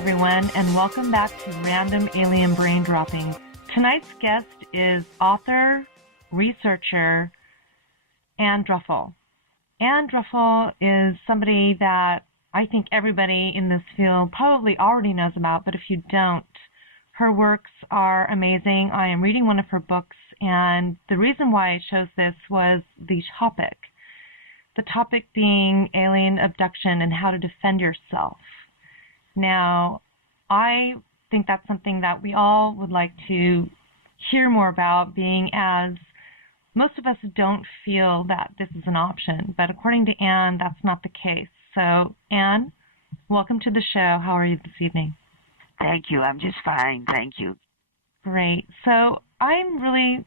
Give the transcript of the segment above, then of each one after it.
everyone, and welcome back to Random Alien Brain Dropping. Tonight's guest is author, researcher, Ann Druffel. Ann Druffel is somebody that I think everybody in this field probably already knows about, but if you don't, her works are amazing. I am reading one of her books, and the reason why I chose this was the topic. The topic being alien abduction and how to defend yourself. Now, I think that's something that we all would like to hear more about, being as most of us don't feel that this is an option. But according to Ann, that's not the case. So, Ann, welcome to the show. How are you this evening? Thank you. I'm just fine. Thank you. Great. So, I'm really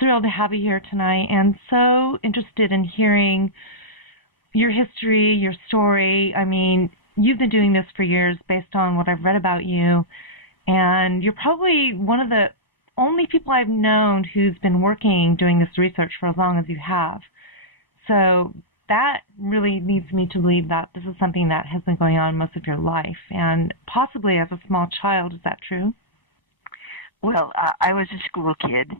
thrilled to have you here tonight and so interested in hearing your history, your story. I mean, you've been doing this for years based on what I've read about you, and you're probably one of the only people I've known who's been doing this research for as long as you have. So that really leads me to believe that this is something that has been going on most of your life, and possibly as a small child. Is that true? Well, I was a school kid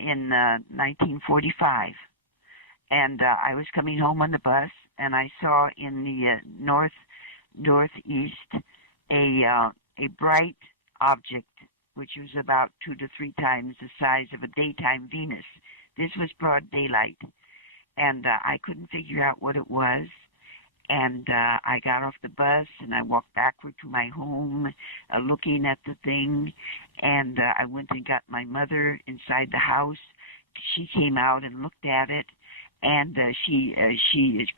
in 1945, and I was coming home on the bus, and I saw in the northeast a bright object which was about 2 to 3 times the size of a daytime Venus. This was broad daylight, and I couldn't figure out what it was. And I got off the bus and I walked backward to my home looking at the thing, and I went and got my mother inside the house. She came out and looked at it, and she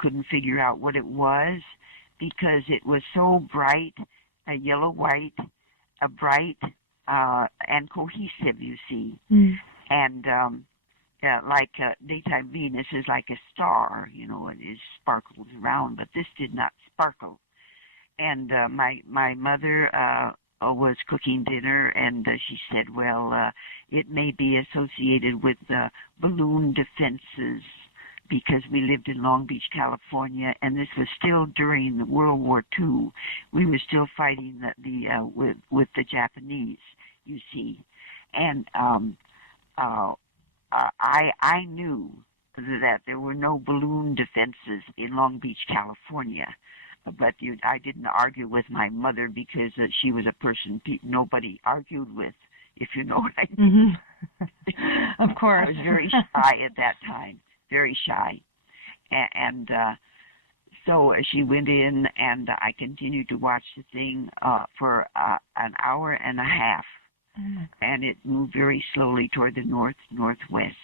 couldn't figure out what it was because it was so bright, yellow-white, bright and cohesive, you see. And like daytime Venus is like a star, you know, it sparkles around, but this did not sparkle. And my mother was cooking dinner, and she said, well, it may be associated with balloon defenses, because we lived in Long Beach, California, and this was still during World War II. We were still fighting with the Japanese, you see. And I knew that there were no balloon defenses in Long Beach, California, but I didn't argue with my mother because she was a person nobody argued with, if you know what I mean. Mm-hmm. Of course. I was very shy at that time. Very shy. And so she went in, and I continued to watch the thing for an hour and a half. And it moved very slowly toward the northwest.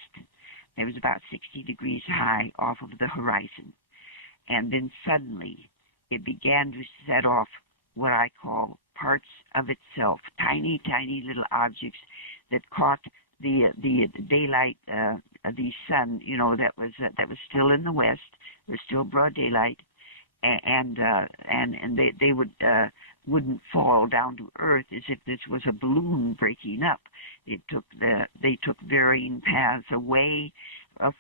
It was about 60 degrees high off of the horizon. And then suddenly it began to set off what I call parts of itself, tiny, tiny little objects that caught the daylight, the sun, you know, that was still in the west. It was still broad daylight, and they wouldn't fall down to earth as if this was a balloon breaking up. They took varying paths away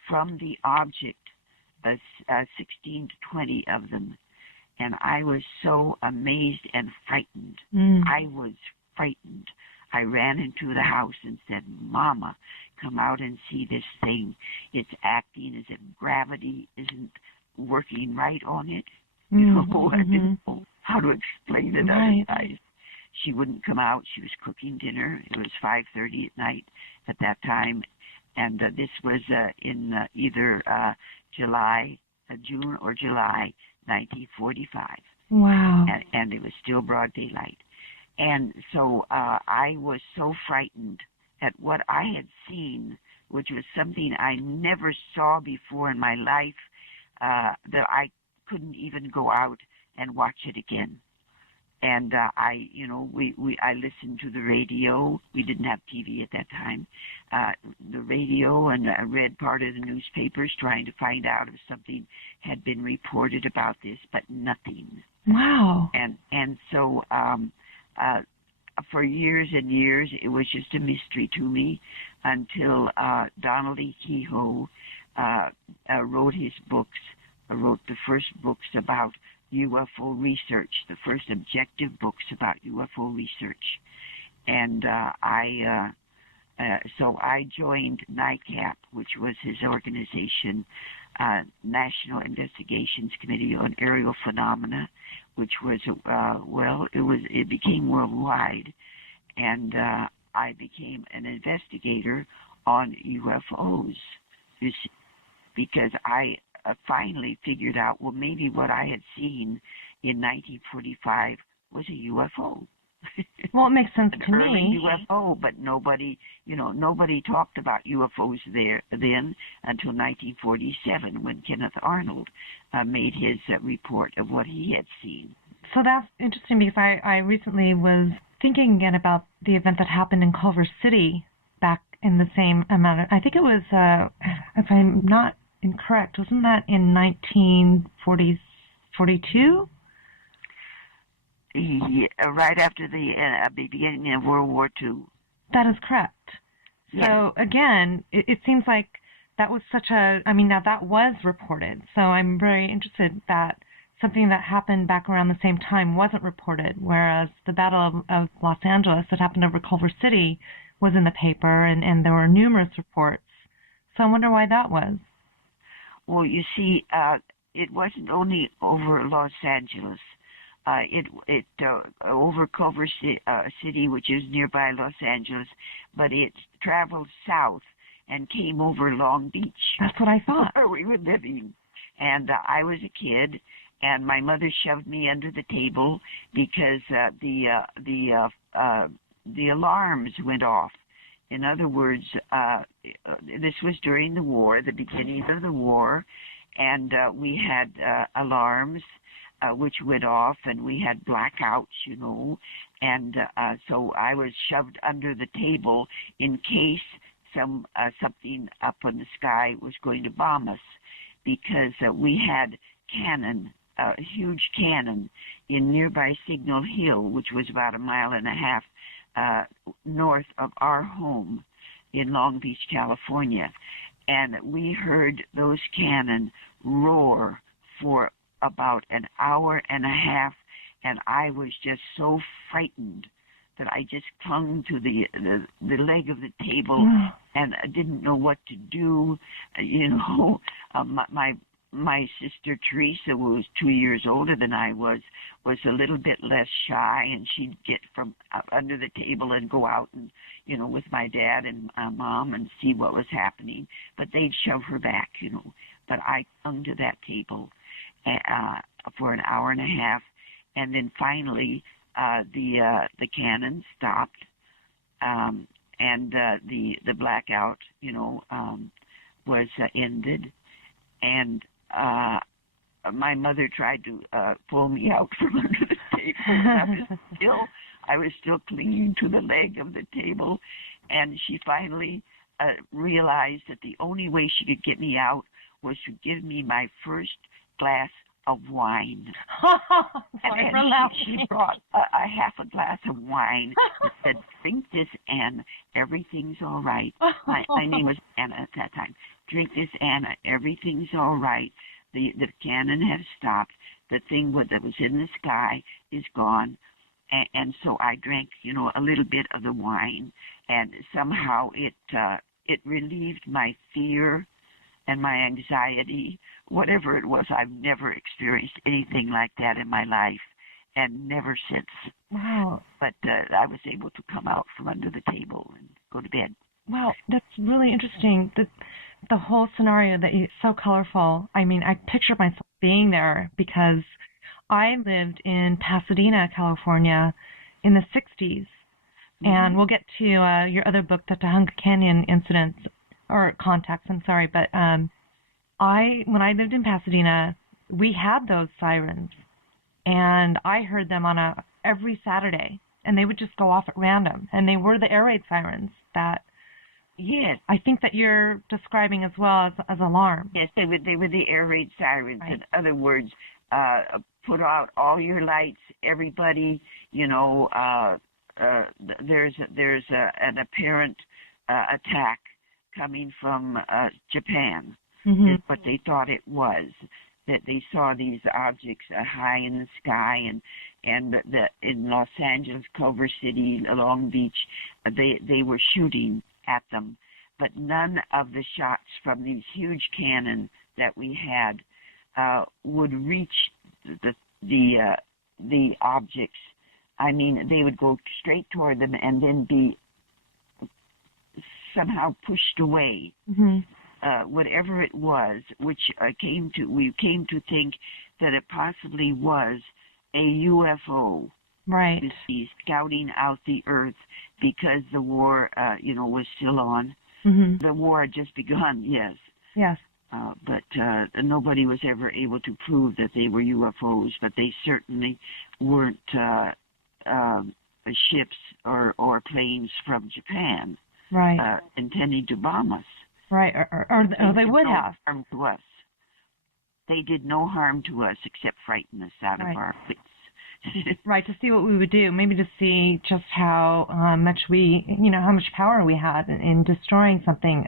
from the object, 16 to 20 of them, and I was so amazed and frightened. I was frightened. I ran into the house and said, Mama, come out and see this thing. It's acting as if gravity isn't working right on it. You know, I didn't know how to explain it otherwise. She wouldn't come out. She was cooking dinner. It was 5:30 at night at that time. And this was in either June or July 1945. Wow. And it was still broad daylight. And so I was so frightened at what I had seen, which was something I never saw before in my life, that I couldn't even go out and watch it again. And I listened to the radio. We didn't have TV at that time. The radio, and I read part of the newspapers trying to find out if something had been reported about this, but nothing. Wow. And so for years and years, it was just a mystery to me until Donald E. Kehoe wrote the first books about UFO research, the first objective books about UFO research. And so I joined NICAP, which was his organization, National Investigations Committee on Aerial Phenomena, which was, it became worldwide. And I became an investigator on UFOs because I finally figured out, well, maybe what I had seen in 1945 was a UFO. Well, it makes sense to early me. UFO, but nobody talked about UFOs then until 1947 when Kenneth Arnold made his report of what he had seen. So that's interesting because I recently was thinking again about the event that happened in Culver City back in the same amount of, I think it was, if I'm not incorrect, wasn't that in 1942? Yeah, right after the beginning of World War II. That is correct. Yes. So again, it seems like that was now that was reported. So I'm very interested that something that happened back around the same time wasn't reported, whereas the Battle of Los Angeles that happened over Culver City was in the paper and there were numerous reports. So I wonder why that was. Well, you see, it wasn't only over Los Angeles. It over Culver City, which is nearby Los Angeles, but it traveled south and came over Long Beach. That's what I thought. Where we were living. And I was a kid, and my mother shoved me under the table because the alarms went off. In other words, this was during the war, the beginning of the war, and we had alarms which went off, and we had blackouts, and so I was shoved under the table in case something up in the sky was going to bomb us, because we had cannon, a huge cannon in nearby Signal Hill, which was about 1.5 miles north of our home in Long Beach, California, and we heard those cannon roar for about 1.5 hours, and I was just so frightened that I just clung to the leg of the table and I didn't know what to do. My sister Teresa, who was 2 years older than I was a little bit less shy, and she'd get from under the table and go out and, with my dad and mom and see what was happening. But they'd shove her back, But I clung to that table for 1.5 hours, and then finally the cannon stopped, and the blackout, was ended, and my mother tried to pull me out from under the table. I was still clinging to the leg of the table, and she finally realized that the only way she could get me out was to give me my first glass of wine. And she brought a half a glass of wine and said, "Drink this, Ann. Everything's all right." My name was Anna at that time. "Drink this, Anna. Everything's all right. The cannon has stopped. The thing that was in the sky is gone." And so I drank, a little bit of the wine, and somehow it relieved my fear and my anxiety, whatever it was. I've never experienced anything like that in my life, and never since. Wow. But I was able to come out from under the table and go to bed. Wow, that's really interesting. The whole scenario that is so colorful. I mean, I picture myself being there because I lived in Pasadena, California in the 60s. Mm-hmm. And we'll get to your other book, the Tujunga Canyon incidents, or contacts, I'm sorry. But when I lived in Pasadena, we had those sirens. And I heard them every Saturday. And they would just go off at random. And they were the air raid sirens that... Yes, I think that you're describing as well as alarm. Yes, they were the air raid sirens. Right. In other words, put out all your lights, everybody. There's an apparent attack coming from Japan. Mm-hmm. Is what they thought it was. that they saw these objects high in the sky, and in Los Angeles, Culver City, Long Beach, they were shooting at them, but none of the shots from these huge cannon that we had would reach the objects. I mean, they would go straight toward them and then be somehow pushed away. Mm-hmm. Whatever it was, which we came to think that it possibly was a UFO, right? Scouting out the Earth because the war, was still on. Mm-hmm. The war had just begun. Yes. Yes. But nobody was ever able to prove that they were UFOs. But they certainly weren't ships or planes from Japan, right? Intending to bomb us. Right, or they would have. Harm to us. They did no harm to us except frighten us out of our wits. Right, to see what we would do, maybe to see just how much how much power we had in destroying something,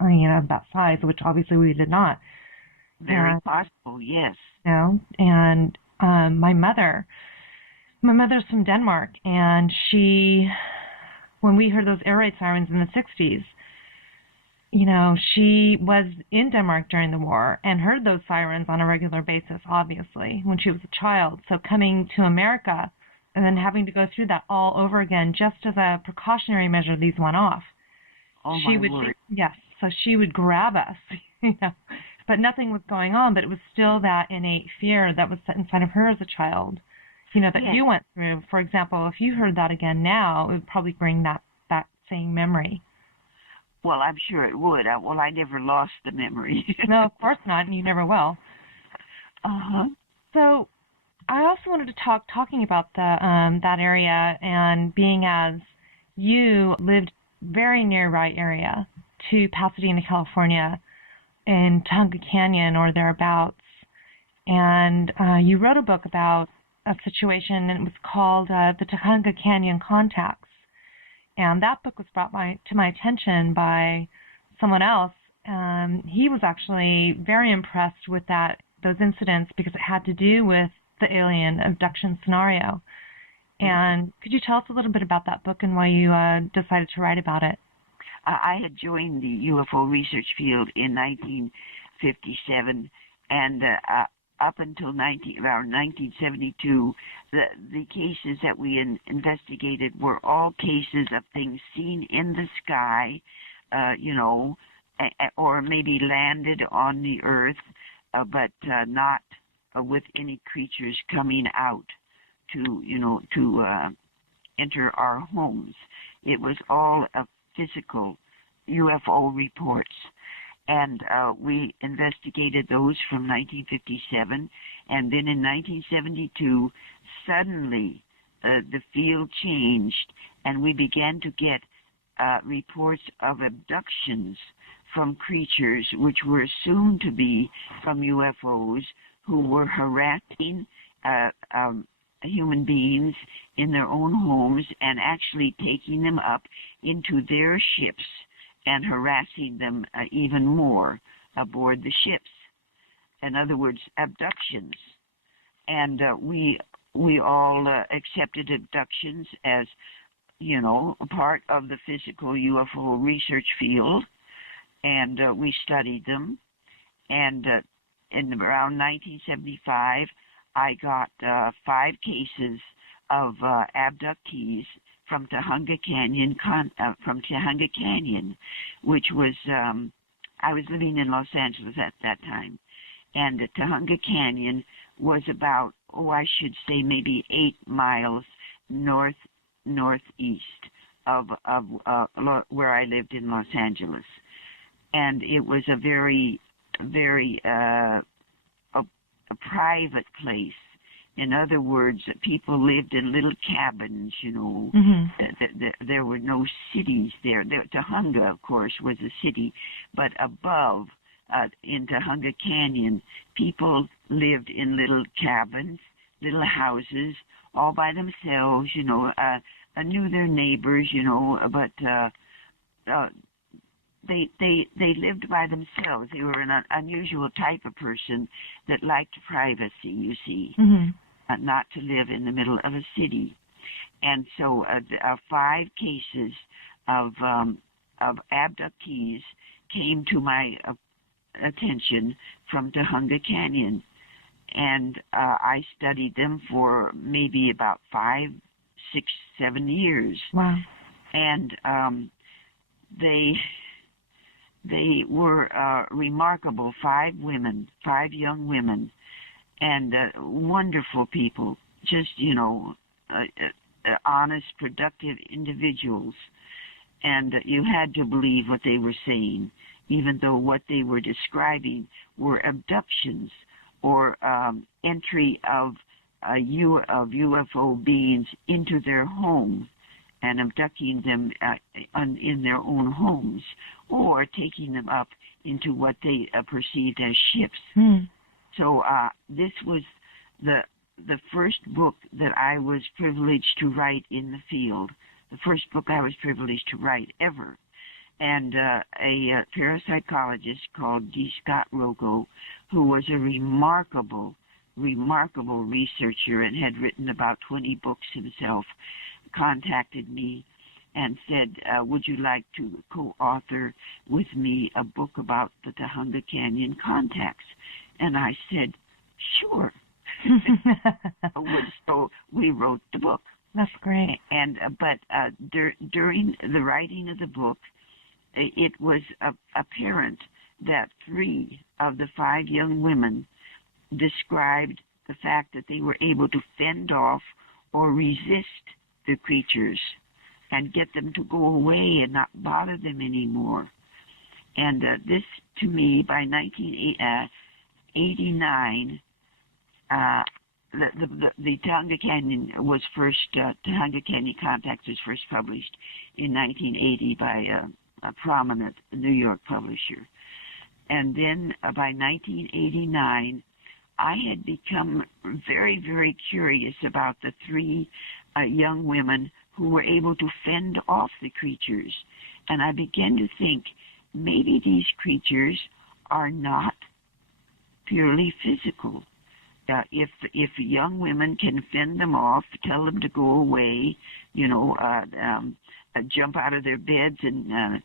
of that size, which obviously we did not. Very possible, yes. And my mother's from Denmark, and when we heard those air raid sirens in the 60s, she was in Denmark during the war and heard those sirens on a regular basis, obviously, when she was a child. So coming to America and then having to go through that all over again, just as a precautionary measure, these went off. Oh, my word. Yes, so she would grab us, but nothing was going on, but it was still that innate fear that was set inside of her as a child, that you went through. For example, if you heard that again now, it would probably bring that same memory. Well, I'm sure it would. I never lost the memory. No, of course not, and you never will. Uh-huh. So I also wanted to talking about that area, and being as you lived very near Wright area to Pasadena, California, in Tujunga Canyon or thereabouts, and you wrote a book about a situation, and it was called The Tujunga Canyon Contacts. And that book was brought to my attention by someone else. He was actually very impressed with those incidents because it had to do with the alien abduction scenario. And could you tell us a little bit about that book and why you decided to write about it? I had joined the UFO research field in 1957, and up until around 1972, the cases that we investigated were all cases of things seen in the sky, or maybe landed on the Earth, but not with any creatures coming out to enter our homes. It was all physical UFO reports. And we investigated those from 1957, and then in 1972, suddenly the field changed, and we began to get reports of abductions from creatures which were assumed to be from UFOs, who were harassing human beings in their own homes and actually taking them up into their ships and harassing them even more aboard the ships. In other words, abductions. And we all accepted abductions as, a part of the physical UFO research field, and we studied them. And in around 1975, I got 5 cases of abductees from Tujunga Canyon, which was, I was living in Los Angeles at that time, and Tujunga Canyon was about, I should say maybe 8 miles northeast of where I lived in Los Angeles, and it was a very, very a private place. In other words, people lived in little cabins, Mm-hmm. There were no cities there. Tujunga, of course, was a city, but above, in Tujunga Canyon, people lived in little cabins, little houses, all by themselves, knew their neighbors, but they lived by themselves. They were an unusual type of person that liked privacy, you see, not to live in the middle of a city. And so 5 cases of abductees came to my attention from Tujunga Canyon, and I studied them for maybe about 5, 6, 7 years. Wow. And they were remarkable, 5 young women, and wonderful people, just, honest, productive individuals. And you had to believe what they were saying, even though what they were describing were abductions or entry of UFO beings into their home and abducting them in their own homes, or taking them up into what they perceived as ships. So this was the first book that I was privileged to write in the field, the first book I was privileged to write ever. And a parapsychologist called D. Scott Rogo, who was a remarkable researcher and had written about 20 books himself, contacted me and said, would you like to co-author with me a book about the Tujunga Canyon contacts? And I said, sure. So we wrote the book. That's great. And but during the writing of the book, it was apparent that 3 of the 5 young women described the fact that they were able to fend off or resist the creatures and get them to go away and not bother them anymore. And this, to me, by 1989, the Tujunga Canyon was first, Tujunga Canyon Contacts was first published in 1980 by a prominent New York publisher. And then by 1989, I had become very, very curious about the 3 young women who were able to fend off the creatures. And I began to think, maybe these creatures are not purely physical. If young women can fend them off, tell them to go away, jump out of their beds and,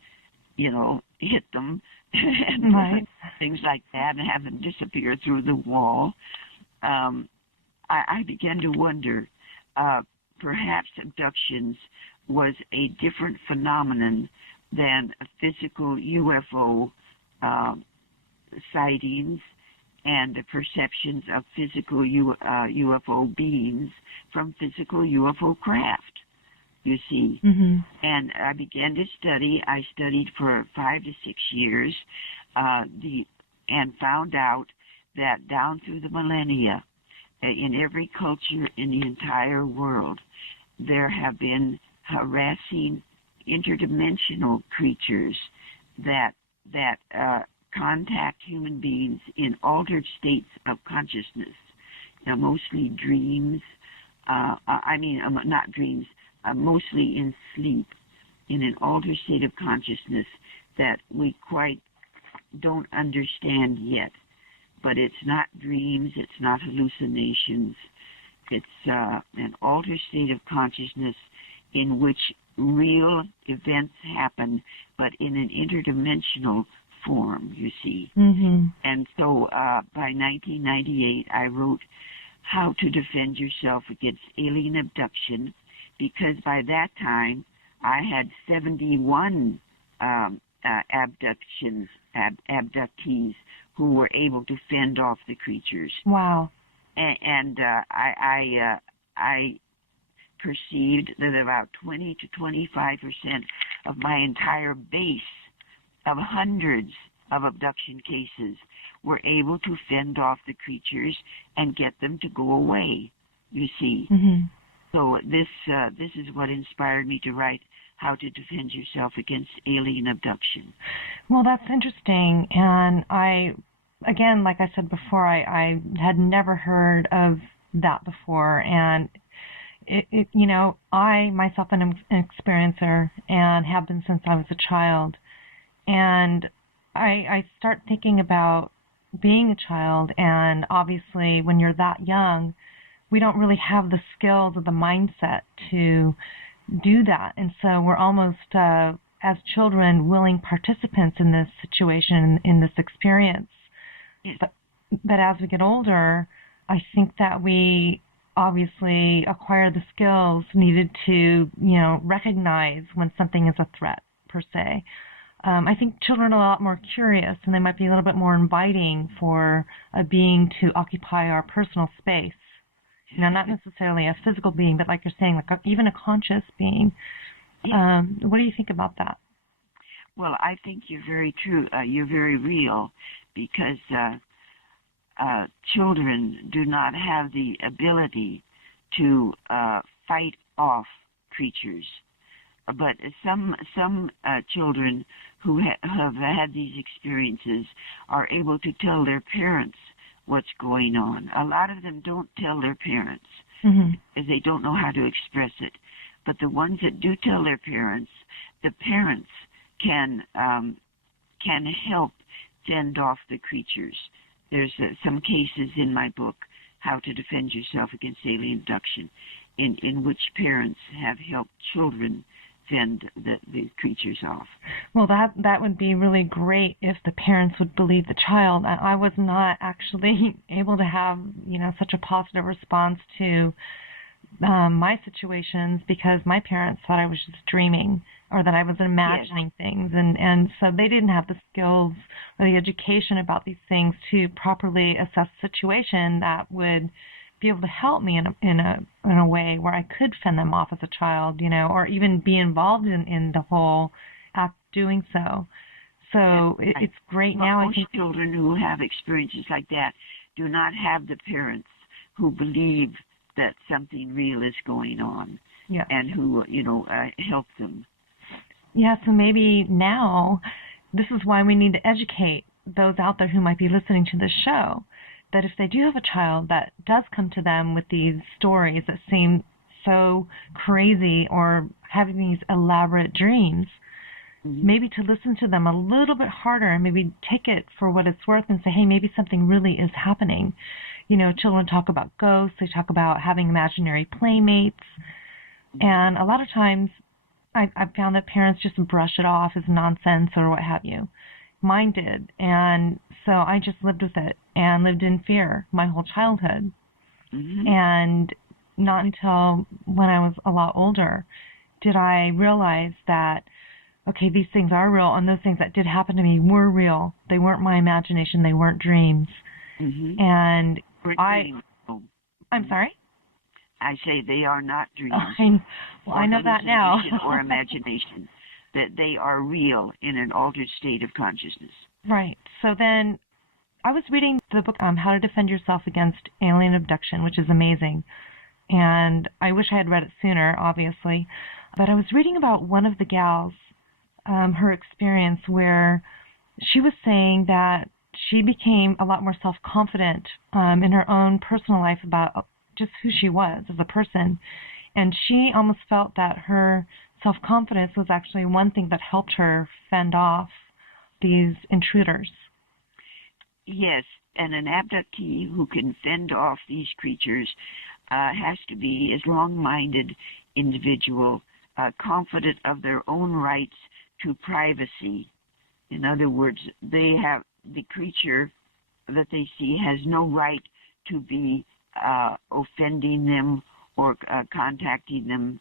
hit them, and right. things like that, and have them disappear through the wall, I began to wonder, perhaps abductions was a different phenomenon than physical UFO sightings and the perceptions of physical UFO beings from physical UFO craft, you see. And I began to study. I studied for 5 to 6 years and found out that down through the millennia, in every culture in the entire world, there have been harassing interdimensional creatures that contact human beings in altered states of consciousness, mostly dreams, not dreams, mostly in sleep, in an altered state of consciousness that we quite don't understand yet. But it's not dreams, it's not hallucinations, it's an altered state of consciousness in which real events happen, but in an interdimensional form, you see. And so by 1998, I wrote How to Defend Yourself Against Alien Abduction, because by that time, I had 71 abductees who were able to fend off the creatures. Wow. And I perceived that about 20 to 25% of my entire base of hundreds of abduction cases were able to fend off the creatures and get them to go away, you see. So this is what inspired me to write How to Defend Yourself Against Alien Abduction. Well, that's interesting. And again, like I said before, I had never heard of that before. And, I myself am an experiencer and have been since I was a child. And I start thinking about being a child, and obviously when you're that young, we don't really have the skills or the mindset to do that. And so we're almost, as children, willing participants in this situation, in this experience. Yes. But as we get older, I think that we obviously acquire the skills needed to, recognize when something is a threat, per se. I think children are a lot more curious, and they might be a little bit more inviting for a being to occupy our personal space. Not necessarily a physical being, but like you're saying, like even a conscious being. What do you think about that? Well, I think you're very true. You're very real, because children do not have the ability to fight off creatures. But some children who have had these experiences are able to tell their parents what's going on. A lot of them don't tell their parents, because they don't know how to express it. But the ones that do tell their parents, the parents can help fend off the creatures. There's some cases in my book, How to Defend Yourself Against Alien Abduction, in which parents have helped children fend the creatures off. Well, that would be really great if the parents would believe the child. I was not actually able to have, such a positive response to my situations, because my parents thought I was just dreaming, or that I was imagining things, and so they didn't have the skills or the education about these things to properly assess the situation that would be able to help me in a way where I could fend them off as a child, or even be involved in the whole act doing so. So it's great now. Most children who have experiences like that do not have the parents who believe that something real is going on, and who help them. Yeah, so maybe now this is why we need to educate those out there who might be listening to this show, that if they do have a child that does come to them with these stories that seem so crazy, or having these elaborate dreams, maybe to listen to them a little bit harder, and maybe take it for what it's worth and say, hey, maybe something really is happening. Children talk about ghosts, they talk about having imaginary playmates, and a lot of times I've found that parents just brush it off as nonsense or what have you. Mine did, and so I just lived with it and lived in fear my whole childhood. And not until when I was a lot older did I realize that, okay, these things are real, and those things that did happen to me were real. They weren't my imagination. They weren't dreams. And I'm sorry? I say they are not dreams. I know that now. Or imagination. That they are real in an altered state of consciousness. Right. So then I was reading the book, How to Defend Yourself Against Alien Abduction, which is amazing. And I wish I had read it sooner, obviously. But I was reading about one of the gals, her experience, where she was saying that she became a lot more self-confident in her own personal life about just who she was as a person. And she almost felt that her self-confidence was actually one thing that helped her fend off these intruders. Yes, and an abductee who can fend off these creatures has to be a strong-minded individual, confident of their own rights to privacy. In other words, the creature that they see has no right to be offending them or contacting them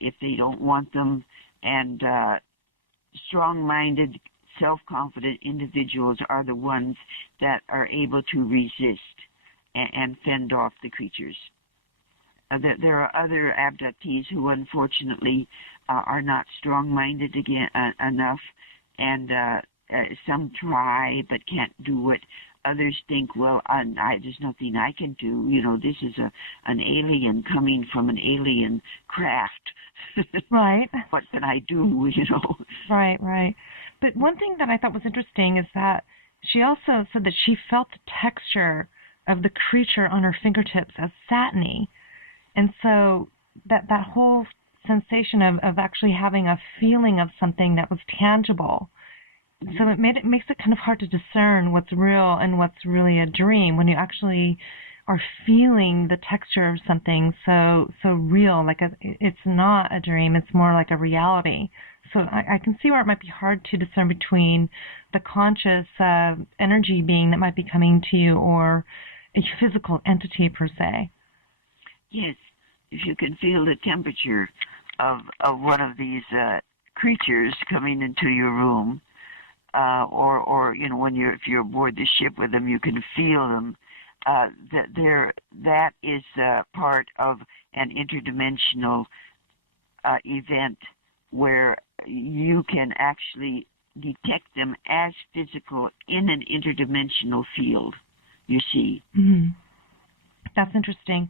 if they don't want them. And strong-minded, self-confident individuals are the ones that are able to resist and fend off the creatures. There are other abductees who unfortunately are not strong-minded enough, and some try but can't do it. Others think, well, there's nothing I can do. This is an alien coming from an alien craft. Right. What can I do, Right. But one thing that I thought was interesting is that she also said that she felt the texture of the creature on her fingertips as satiny. And so that whole sensation of actually having a feeling of something that was tangible So it makes it kind of hard to discern what's real and what's really a dream when you actually are feeling the texture of something so real. Like it's not a dream; it's more like a reality. So I can see where it might be hard to discern between the conscious energy being that might be coming to you or a physical entity per se. Yes, if you can feel the temperature of one of these creatures coming into your room, or when if you're aboard the ship with them, you can feel them. That is part of an interdimensional event where you can actually detect them as physical in an interdimensional field. You see. Mm-hmm. That's interesting.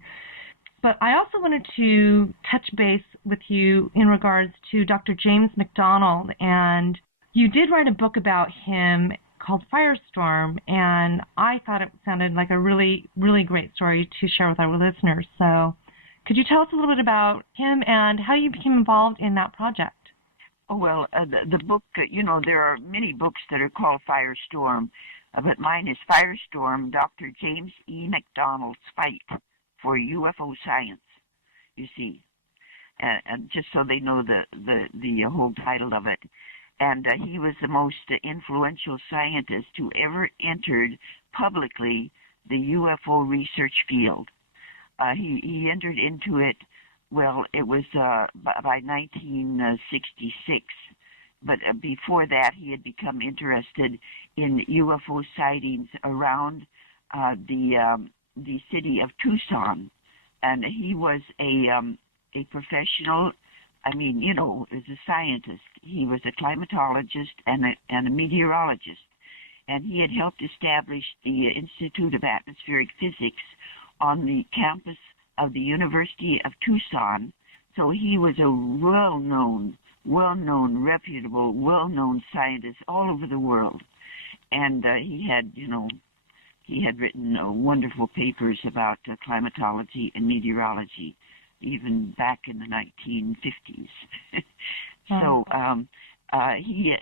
But I also wanted to touch base with you in regards to Dr. James McDonald, and you did write a book about him called Firestorm, and I thought it sounded like a really, really great story to share with our listeners. So could you tell us a little bit about him and how you became involved in that project? Oh, well, the book, there are many books that are called Firestorm, but mine is Firestorm, Dr. James E. McDonald's Fight for UFO Science, you see. And just so they know the whole title of it. And he was the most influential scientist who ever entered publicly the UFO research field. He entered into it, well, it was by 1966. But before that, he had become interested in UFO sightings around the city of Tucson. And he was a professional, as a scientist. He was a climatologist and a meteorologist. And he had helped establish the Institute of Atmospheric Physics on the campus of the University of Tucson. So he was a well-known, reputable, well-known scientist all over the world. And he had written wonderful papers about climatology and meteorology, even back in the 1950s. So he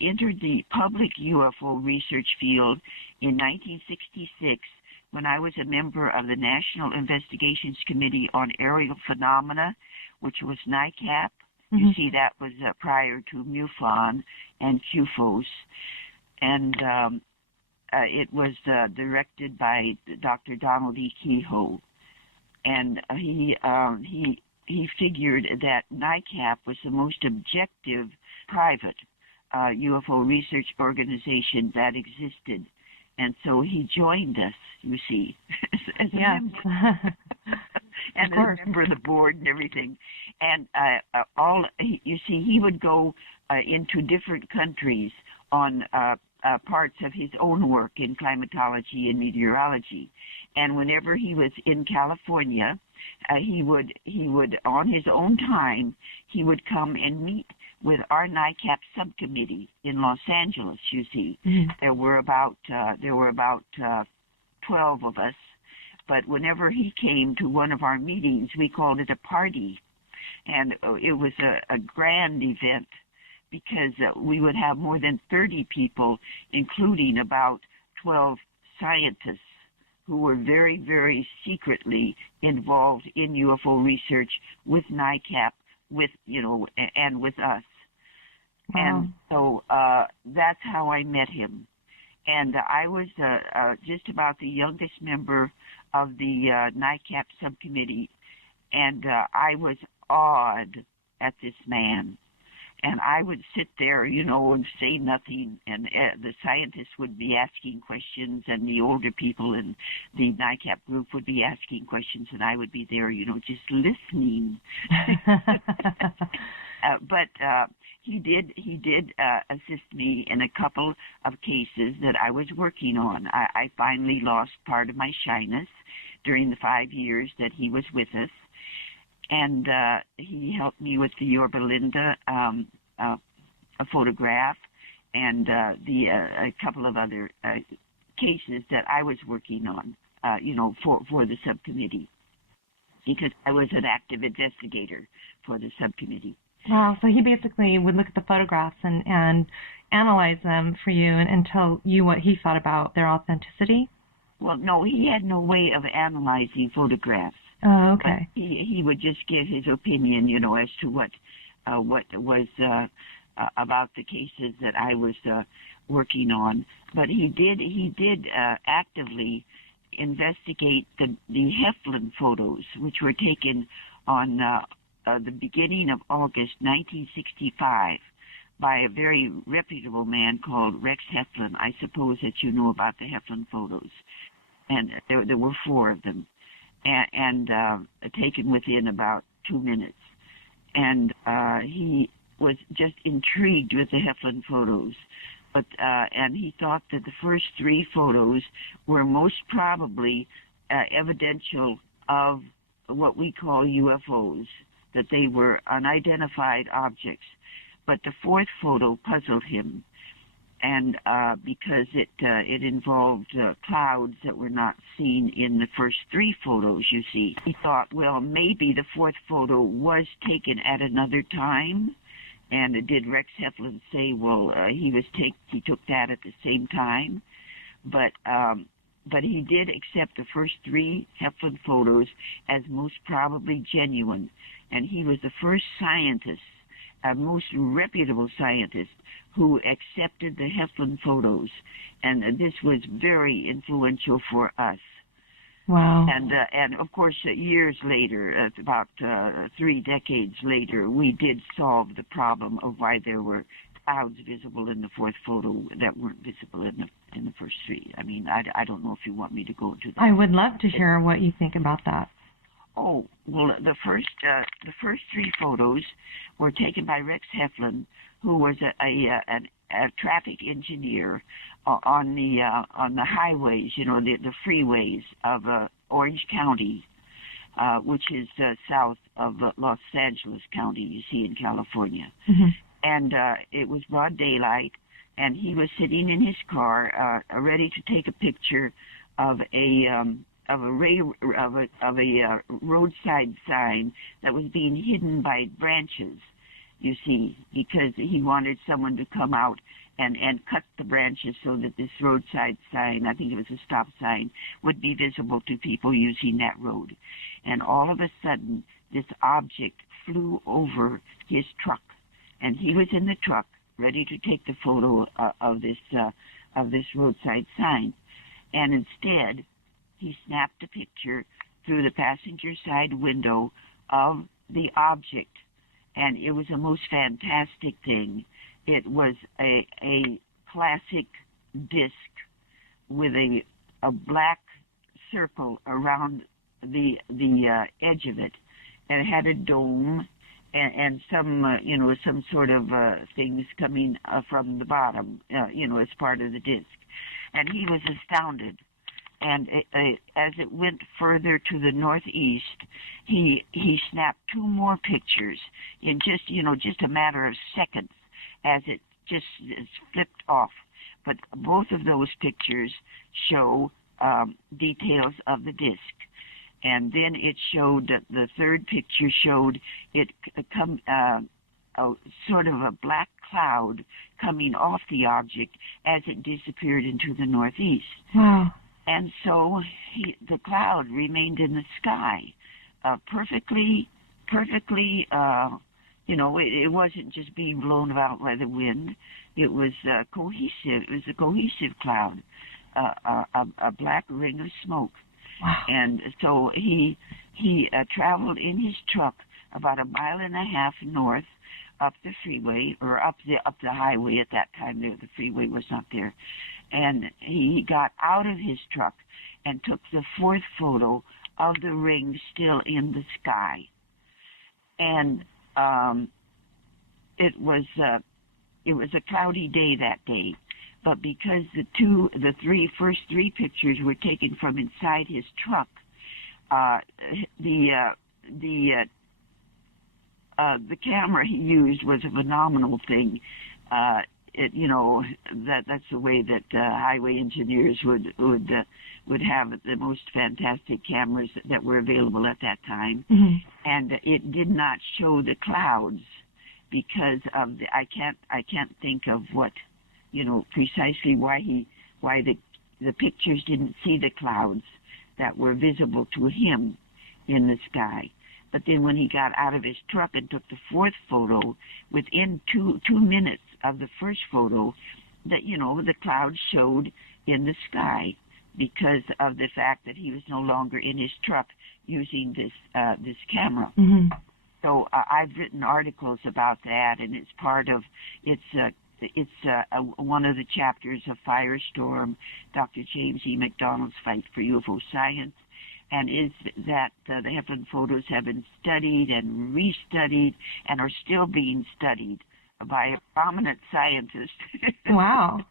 entered the public UFO research field in 1966 when I was a member of the National Investigations Committee on Aerial Phenomena, which was NICAP. Mm-hmm. You see, that was prior to MUFON and UFOs. And it was directed by Dr. Donald E. Kehoe. And he figured that NICAP was the most objective private UFO research organization that existed. And so he joined us, you see, as a member. And as a member of the board and everything. And he would go into different countries on parts of his own work in climatology and meteorology. And whenever he was in California, he would on his own time, he would come and meet with our NICAP subcommittee in Los Angeles. You see, mm-hmm. There were about 12 of us. But whenever he came to one of our meetings, we called it a party, and it was a grand event, because we would have more than 30 people, including about 12 scientists who were very, very secretly involved in UFO research with NICAP, and with us. Wow. And so that's how I met him. And I was just about the youngest member of the NICAP subcommittee, and I was awed at this man. And I would sit there, and say nothing, and the scientists would be asking questions, and the older people in the NICAP group would be asking questions, and I would be there, just listening. But he did assist me in a couple of cases that I was working on. I finally lost part of my shyness during the 5 years that he was with us. And he helped me with the Yorba Linda a photograph and a couple of other cases that I was working on, for the subcommittee, because I was an active investigator for the subcommittee. Wow. So he basically would look at the photographs and analyze them for you and tell you what he thought about their authenticity? Well, no, he had no way of analyzing photographs. Oh, okay. But he would just give his opinion, as to what was about the cases that I was working on. But he did actively investigate the Heflin photos, which were taken on the beginning of August 1965 by a very reputable man called Rex Heflin. I suppose that you know about the Heflin photos. And there were 4 of them, and taken within about 2 minutes. And he was just intrigued with the Heflin photos. But and he thought that the first 3 photos were most probably evidential of what we call UFOs, that they were unidentified objects. But the 4th photo puzzled him, and because it involved clouds that were not seen in the first 3 photos, you see. He thought, well, maybe the 4th photo was taken at another time. And did Rex Heflin say, well, he took that at the same time? But he did accept the first 3 Heflin photos as most probably genuine. And he was the first scientist, a most reputable scientist, who accepted the Heflin photos. And this was very influential for us. Wow. And of course, years later, about 3 decades later, we did solve the problem of why there were clouds visible in the 4th photo that weren't visible in the first 3. I mean, I don't know if you want me to go into that. I would love to hear what you think about that. Oh, well, the first 3 photos were taken by Rex Heflin, who was a traffic engineer on the highways, the freeways of Orange County, which is south of Los Angeles County, you see, in California. Mm-hmm. And it was broad daylight, and he was sitting in his car, ready to take a picture of a roadside sign that was being hidden by branches, you see, because he wanted someone to come out and cut the branches so that this roadside sign, I think it was a stop sign, would be visible to people using that road. And all of a sudden, this object flew over his truck, and he was in the truck ready to take the photo of this roadside sign. And instead, he snapped a picture through the passenger side window of the object, and it was a most fantastic thing. It was a classic disc with a black circle around the edge of it, and it had a dome and some sort of things coming from the bottom, as part of the disc. And he was astounded. And as it went further to the northeast, he snapped 2 more pictures in just a matter of seconds, as it just flipped off. But both of those pictures show details of the disc. And then it showed, the 3rd picture showed it sort of a black cloud coming off the object as it disappeared into the northeast. Wow. And so the cloud remained in the sky, perfectly, it wasn't just being blown about by the wind. It was cohesive. It was a cohesive cloud, a black ring of smoke. Wow. And so he traveled in his truck about 1.5 miles north up the freeway, or up the highway at that time. The freeway was not there. And he got out of his truck and took the 4th photo of the ring still in the sky. And it was a cloudy day that day. But because the first three pictures were taken from inside his truck, the camera he used was a phenomenal thing. That's the way that highway engineers would have the most fantastic cameras that were available at that time. Mm-hmm. And it did not show the clouds. because I can't think of what, precisely why the pictures didn't see the clouds that were visible to him in the sky. But then when he got out of his truck and took the fourth photo, within two minutes of the first photo, that the clouds showed in the sky because of the fact that he was no longer in his truck using this camera. Mm-hmm. So I've written articles about that, and it's part of one of the chapters of Firestorm, Dr. James E. McDonald's Fight for UFO Science, and is that the Heflin photos have been studied and restudied and are still being studied by a prominent scientist. Wow.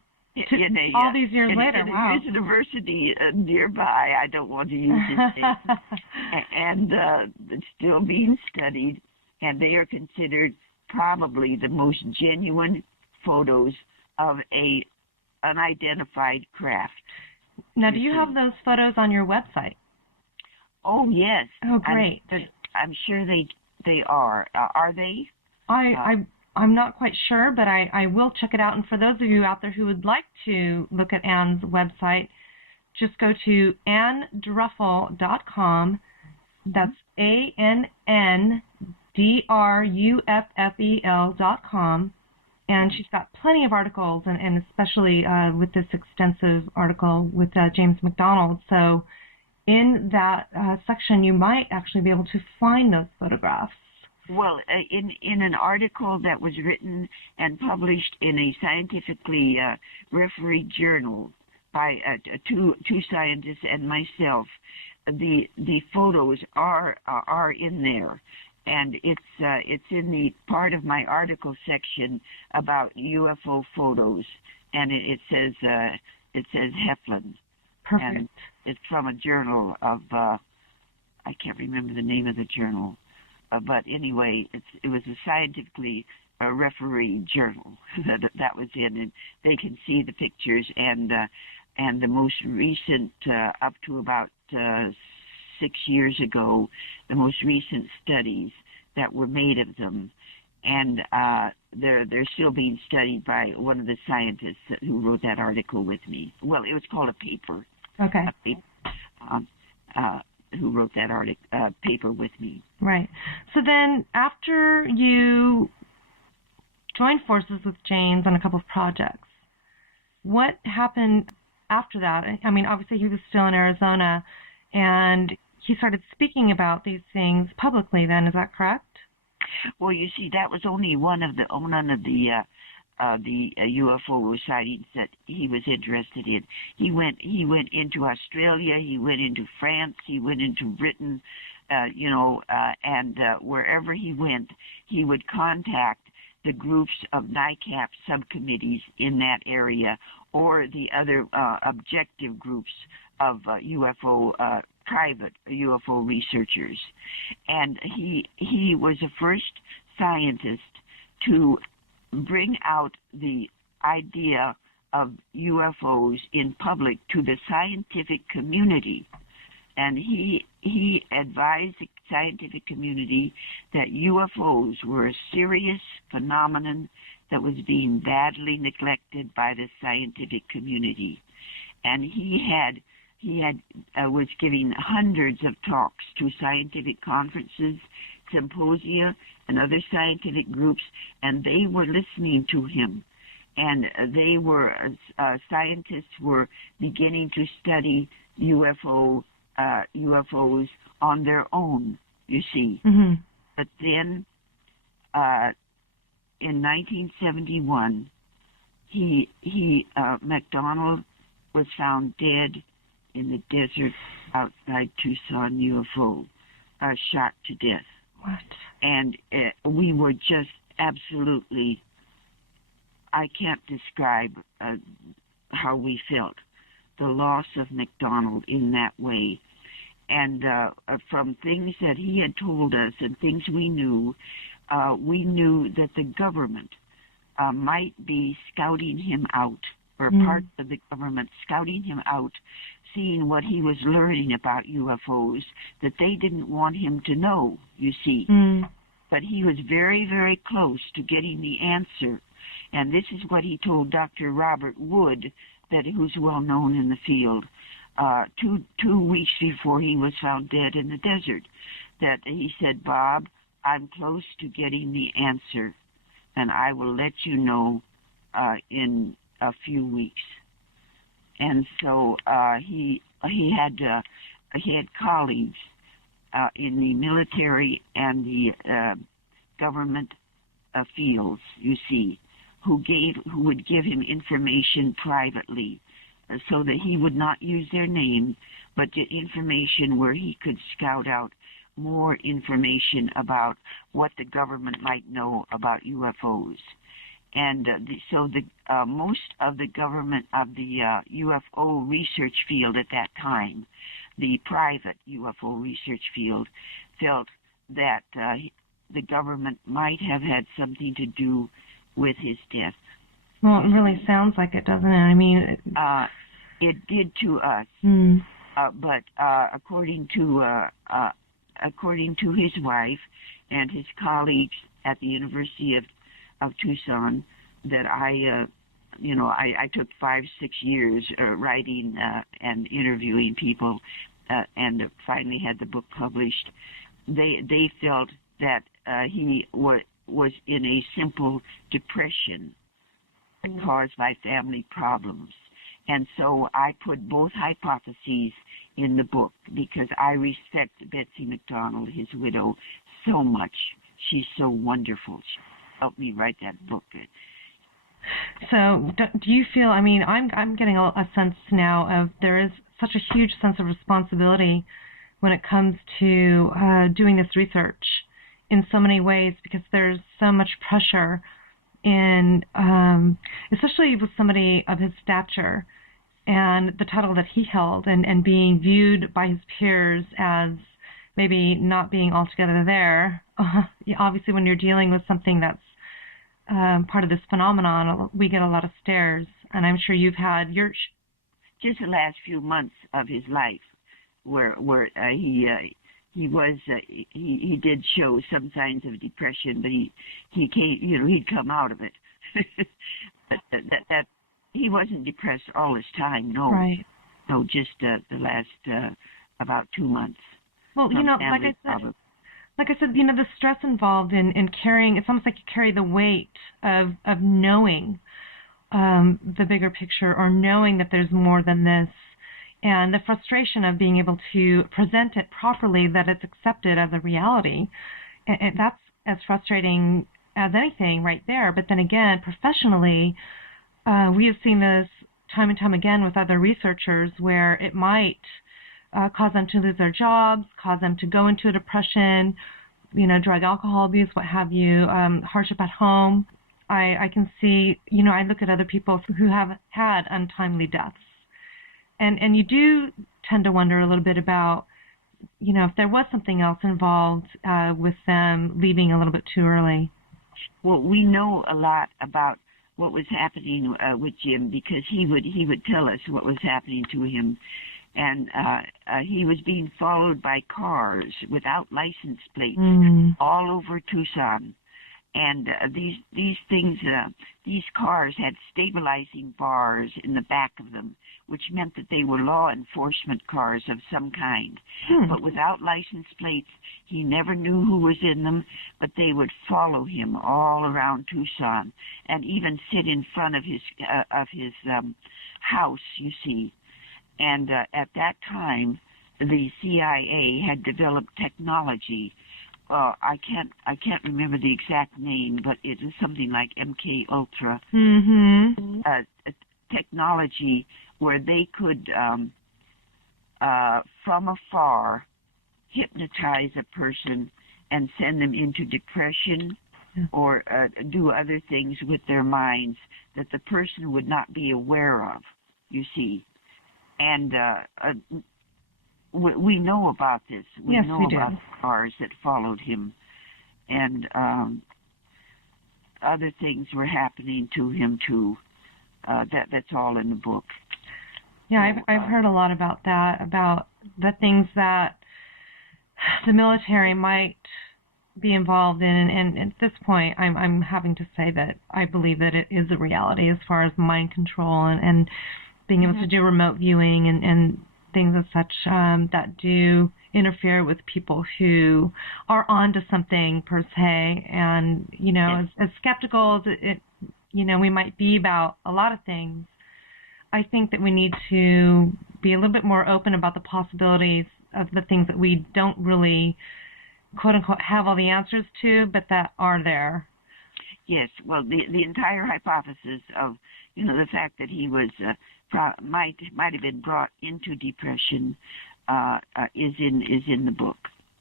All these years later, wow. There's a university nearby. I don't want to use his name. And it's still being studied, and they are considered probably the most genuine photos of an unidentified craft. Now, do you have those photos on your website? Oh, yes. Oh, great. I'm sure they are. Are they? I'm not quite sure, but I will check it out. And for those of you out there who would like to look at Ann's website, just go to anndruffel.com. That's ANNDRUFFEL.com. And she's got plenty of articles, and especially with this extensive article with James McDonald. So in that section, you might actually be able to find those photographs. Well, in an article that was written and published in a scientifically refereed journal by two scientists and myself, the photos are in there, and it's in the part of my article section about UFO photos, and it says Heflin. Perfect. And it's from a journal of I can't remember the name of the journal. But anyway, it was a scientifically refereed journal that was in, and they can see the pictures and the most recent, up to about 6 years ago, the most recent studies that were made of them, and they're still being studied by one of the scientists who wrote that article with me. Well, it was called a paper. Okay. Who wrote that paper with me. Right. So then after you joined forces with James on a couple of projects, what happened after that? I mean, obviously he was still in Arizona, and he started speaking about these things publicly then, is that correct? Well, you see, that was only one of the UFO sightings that he was interested in. He went into Australia, he went into France, he went into Britain, and wherever he went, he would contact the groups of NICAP subcommittees in that area, or the other objective groups of UFO private UFO researchers. And he was the first scientist to bring out the idea of UFOs in public to the scientific community. And he advised the scientific community that UFOs were a serious phenomenon that was being badly neglected by the scientific community. And he was giving hundreds of talks to scientific conferences, symposia, and other scientific groups, and they were listening to him. And scientists were beginning to study UFOs on their own, you see. Mm-hmm. But then, in 1971, McDonald was found dead in the desert outside Tucson, UFO, shot to death. What? And we were just absolutely, I can't describe how we felt, the loss of McDonald in that way. And from things that he had told us and things we knew that the government might be scouting him out, or parts of the government scouting him out, seeing what he was learning about UFOs that they didn't want him to know, you see. but he was very, very close to getting the answer. And this is what he told Dr. Robert Wood, who's well known in the field, 2 weeks before he was found dead in the desert, that he said, "Bob, I'm close to getting the answer, and I will let you know in a few weeks." And so he had colleagues in the military and the government fields, you see, who would give him information privately, so that he would not use their name, but get information where he could scout out more information about what the government might know about UFOs. And so most of the government of the UFO research field at that time, the private UFO research field, felt that the government might have had something to do with his death. Well, it really sounds like it, doesn't it? I mean, it did to us. But according to his wife and his colleagues at the University of Tucson, that I took 5-6 years writing and interviewing people, and finally had the book published. They felt that he was in a simple depression caused by family problems. And so I put both hypotheses in the book because I respect Betsy McDonald, his widow, so much. She's so wonderful. She helped me write that book. So do you feel, I mean, I'm getting a sense now of there is such a huge sense of responsibility when it comes to doing this research in so many ways, because there's so much pressure in, especially with somebody of his stature and the title that he held, and being viewed by his peers as maybe not being altogether there. Obviously, when you're dealing with something that's part of this phenomenon, we get a lot of stares, and I'm sure you've had your... Just the last few months of his life, where he did show some signs of depression, but he came, he'd come out of it. But that he wasn't depressed all his time, no. Right. No, just the last about 2 months. Well, like I said, the stress involved in carrying, it's almost like you carry the weight of knowing the bigger picture, or knowing that there's more than this, and the frustration of being able to present it properly, that it's accepted as a reality. And that's as frustrating as anything right there. But then again, professionally, we have seen this time and time again with other researchers, where it might cause them to lose their jobs, cause them to go into a depression, drug, alcohol abuse, what have you, hardship at home. I can see, I look at other people who have had untimely deaths. And you do tend to wonder a little bit about, if there was something else involved with them leaving a little bit too early. Well, we know a lot about what was happening with Jim, because he would tell us what was happening to him. And he was being followed by cars without license plates all over Tucson. And these cars had stabilizing bars in the back of them, which meant that they were law enforcement cars of some kind. But without license plates, he never knew who was in them, but they would follow him all around Tucson, and even sit in front of his house, you see. And at that time, the CIA had developed technology. I can't remember the exact name, but it was something like MK Ultra. Technology where they could, from afar, hypnotize a person and send them into depression, or do other things with their minds that the person would not be aware of, you see. And we know about this. We know about the cars that followed him. And other things were happening to him, too. That's all in the book. Yeah, I've heard a lot about that, about the things that the military might be involved in, and at this point, I'm having to say that I believe that it is a reality as far as mind control and being able to do remote viewing and things as such that do interfere with people who are onto something per se. And as skeptical as it we might be about a lot of things, I think that we need to be a little bit more open about the possibilities of the things that we don't really, quote unquote, have all the answers to, but that are there. Yes, well, the entire hypothesis of the fact that he was might have been brought into depression is in the book.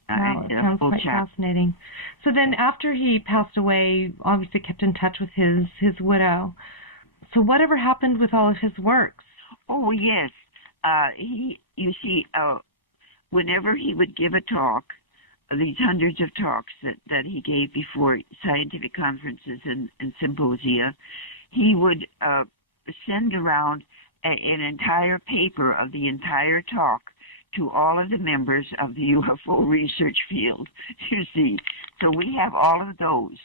Wow, it sounds quite fascinating. So then, after he passed away, obviously kept in touch with his widow. So whatever happened with all of his works? Oh yes, whenever he would give a talk, these hundreds of talks that he gave before scientific conferences and symposia, he would send around an entire paper of the entire talk to all of the members of the UFO research field, you see. So we have all of those,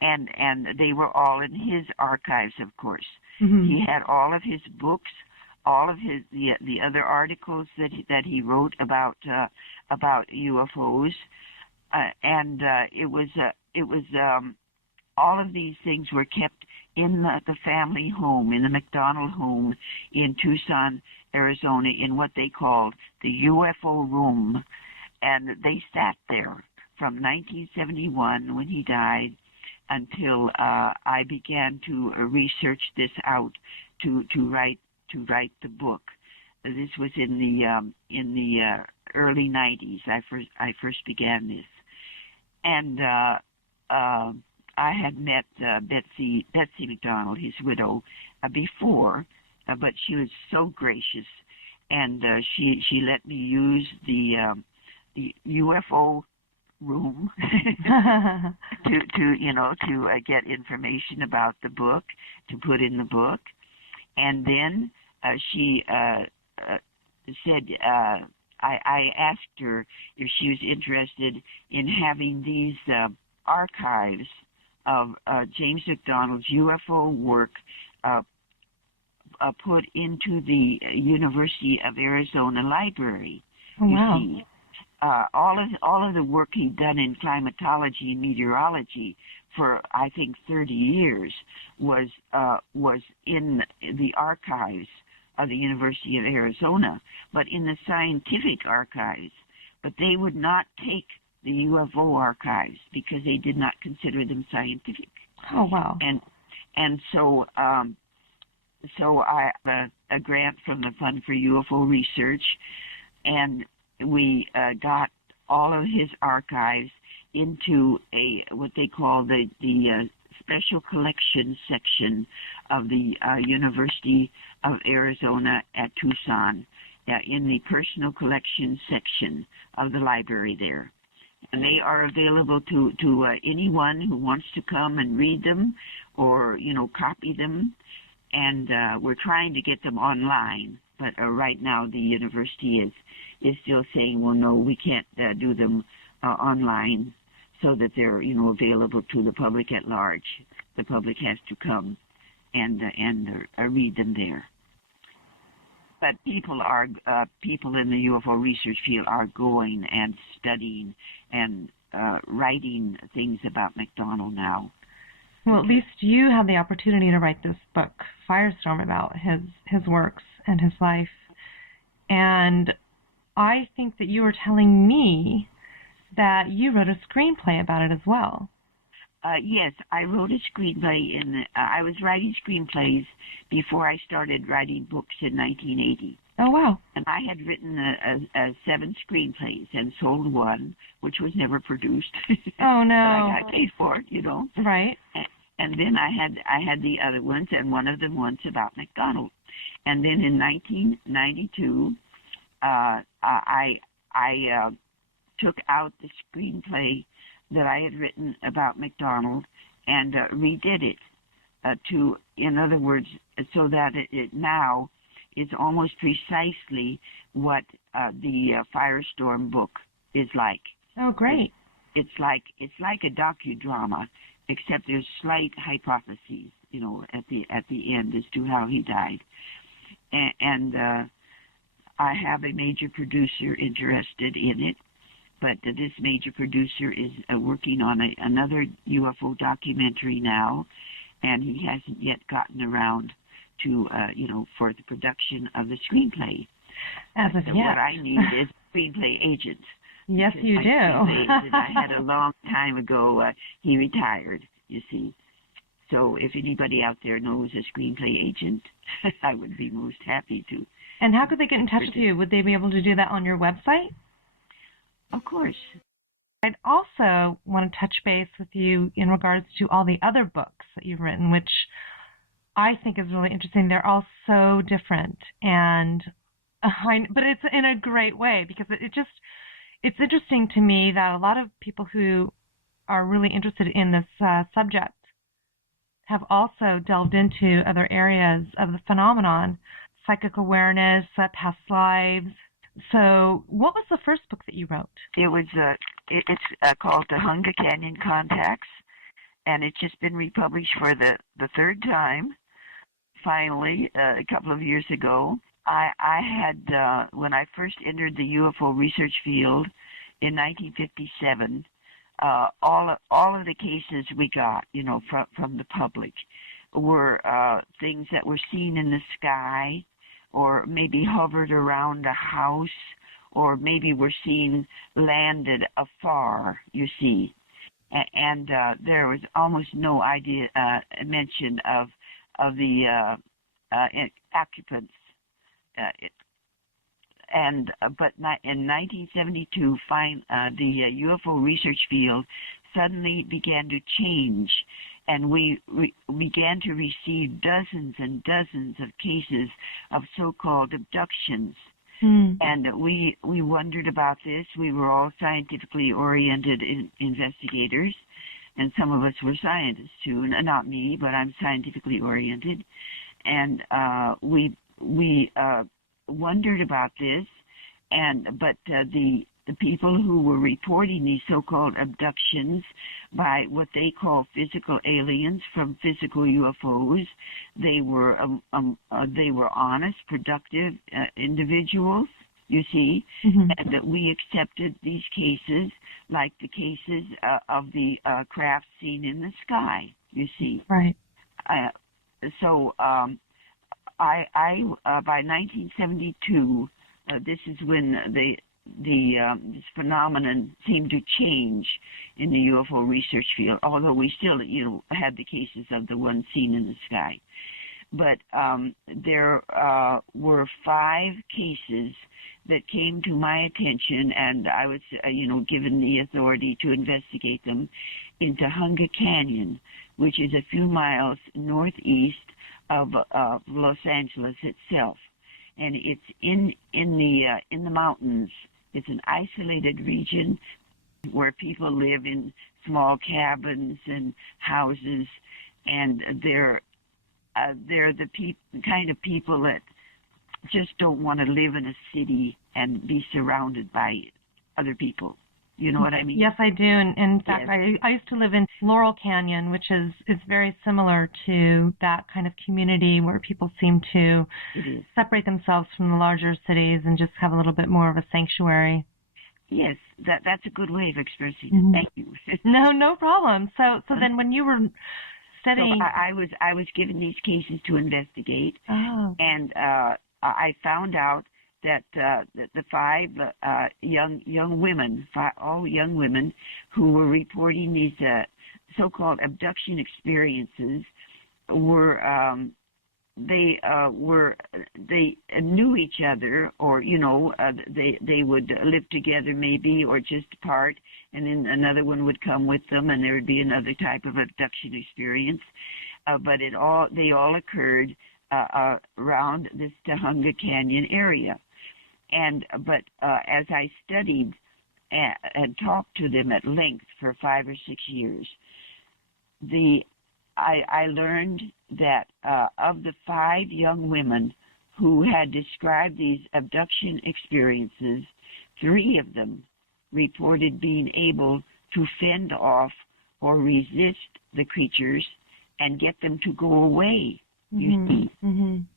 and they were all in his archives, of course. Mm-hmm. He had all of his books, all of the other articles that he wrote about UFOs, and it was all of these things were kept in the family home, in the McDonald home in Tucson, Arizona, in what they called the UFO room. And they sat there from 1971, when he died, until I began to research this out to write the book. This was in the early 90s. I first began this, and I had met Betsy McDonald, his widow, before, but she was so gracious, and she let me use the UFO room to get information about the book, to put in the book. And then she said, I asked her if she was interested in having these archives of James McDonald's UFO work put into the University of Arizona library. Oh, wow. You see, all of the work he'd done in climatology and meteorology for, I think, 30 years was in the archives of the University of Arizona, but in the scientific archives. But they would not take the UFO archives because they did not consider them scientific. Oh, wow. And so I have a grant from the Fund for UFO Research, and we got all of his archives into what they call the Special Collections section of the University of Arizona at Tucson, in the Personal Collections section of the library there. And they are available to anyone who wants to come and read them or, copy them. And we're trying to get them online. But right now the university is still saying, well, no, we can't do them online so that they're, available to the public at large. The public has to come and read them there. But people in the UFO research field are going and studying and writing things about McDonald now. Well, at least you had the opportunity to write this book, Firestorm, about his works and his life. And I think that you were telling me that you wrote a screenplay about it as well. Yes, I wrote a screenplay. I was writing screenplays before I started writing books in 1980. Oh, wow. And I had written 7 screenplays and sold one, which was never produced. Oh, no. I got paid for it, Right. And then I had the other ones, and one of them was about McDonald. And then in 1992, I took out the screenplay that I had written about McDonald and redid it in other words, so that it now is almost precisely what the Firestorm book is like. Oh, great. it's like a docudrama, except there's slight hypotheses, at the end as to how he died. And I have a major producer interested in it, but this major producer is working on another UFO documentary now, and he hasn't yet gotten around to, for the production of the screenplay. As of so yet. What I need is a screenplay agent. Yes, you do. That I had a long time ago. He retired, you see. So if anybody out there knows a screenplay agent, I would be most happy to. And how could they get in touch with you? Would they be able to do that on your website? Of course. I'd also want to touch base with you in regards to all the other books that you've written, which I think is really interesting. They're all so different, but it's in a great way, because it's interesting to me that a lot of people who are really interested in this subject have also delved into other areas of the phenomenon, psychic awareness, past lives. So what was the first book that you wrote? It was it's called The Hunga Canyon Contacts, and it's just been republished for the third time, finally, a couple of years ago. I had, when I first entered the UFO research field in 1957, all of the cases we got, from the public were things that were seen in the sky, or maybe hovered around a house, or maybe were seen landed afar, you see. And there was almost no mention of the occupants. But in 1972, the UFO research field suddenly began to change, and we began to receive dozens and dozens of cases of so-called abductions. And we wondered about this. We were all scientifically oriented investigators, and some of us were scientists too. Not me, but I'm scientifically oriented. And we wondered about this, but the people who were reporting these so-called abductions by what they call physical aliens from physical UFOs, they were honest, productive individuals, you see, and that we accepted these cases like the cases of the craft seen in the sky, you see. Right. So by 1972, this is when this phenomenon seemed to change in the UFO research field, although we still, had the cases of the ones seen in the sky. But there were 5 cases that came to my attention, and I was, given the authority to investigate them into Hunga Canyon, which is a few miles northeast of Los Angeles itself, and it's in the mountains. It's an isolated region where people live in small cabins and houses, and they're the kind of people that just don't want to live in a city and be surrounded by other people. You know what I mean? Yes, I do. And in fact, Yes. I used to live in Laurel Canyon, which is very similar to that kind of community where people seem to separate themselves from the larger cities and just have a little bit more of a sanctuary. Yes, that's a good way of expressing it. Thank you. No problem. So then when you were studying... So I was given these cases to investigate, and I found out that the 5 young women, all young women who were reporting these so-called abduction experiences were they knew each other, or they would live together maybe, or just apart, and then another one would come with them, and there would be another type of abduction experience. But they all occurred around this Hunga Canyon area. But as I studied and talked to them at length for 5 or 6 years, I learned that of the 5 young women who had described these abduction experiences, 3 of them reported being able to fend off or resist the creatures and get them to go away, you see.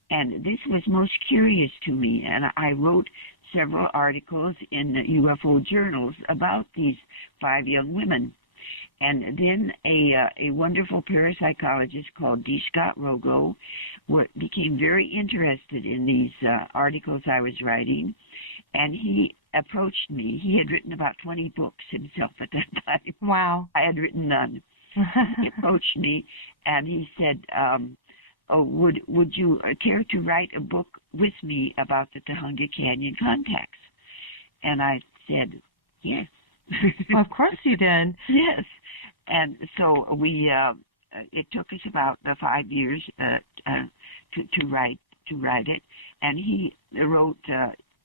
And this was most curious to me, and I wrote several articles in UFO journals about these 5 young women. And then a wonderful parapsychologist called D. Scott Rogo became very interested in these articles I was writing, and he approached me. He had written about 20 books himself at that time. Wow. I had written none. He approached me, and he said, would you care to write a book with me about the Tujunga Canyon contacts? And I said, yes. Of course you did. Yes. And so it took us about 5 years to write it. And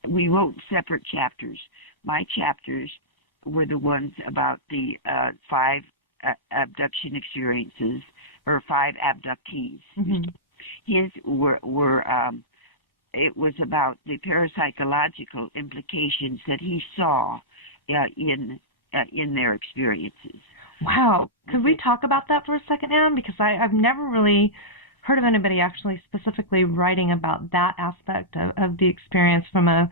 we wrote separate chapters. My chapters were the ones about the 5 abduction experiences, or 5 abductees. His were it was about the parapsychological implications that he saw in their experiences. Wow. Could we talk about that for a second, Ann? Because I've never really heard of anybody actually specifically writing about that aspect of the experience from a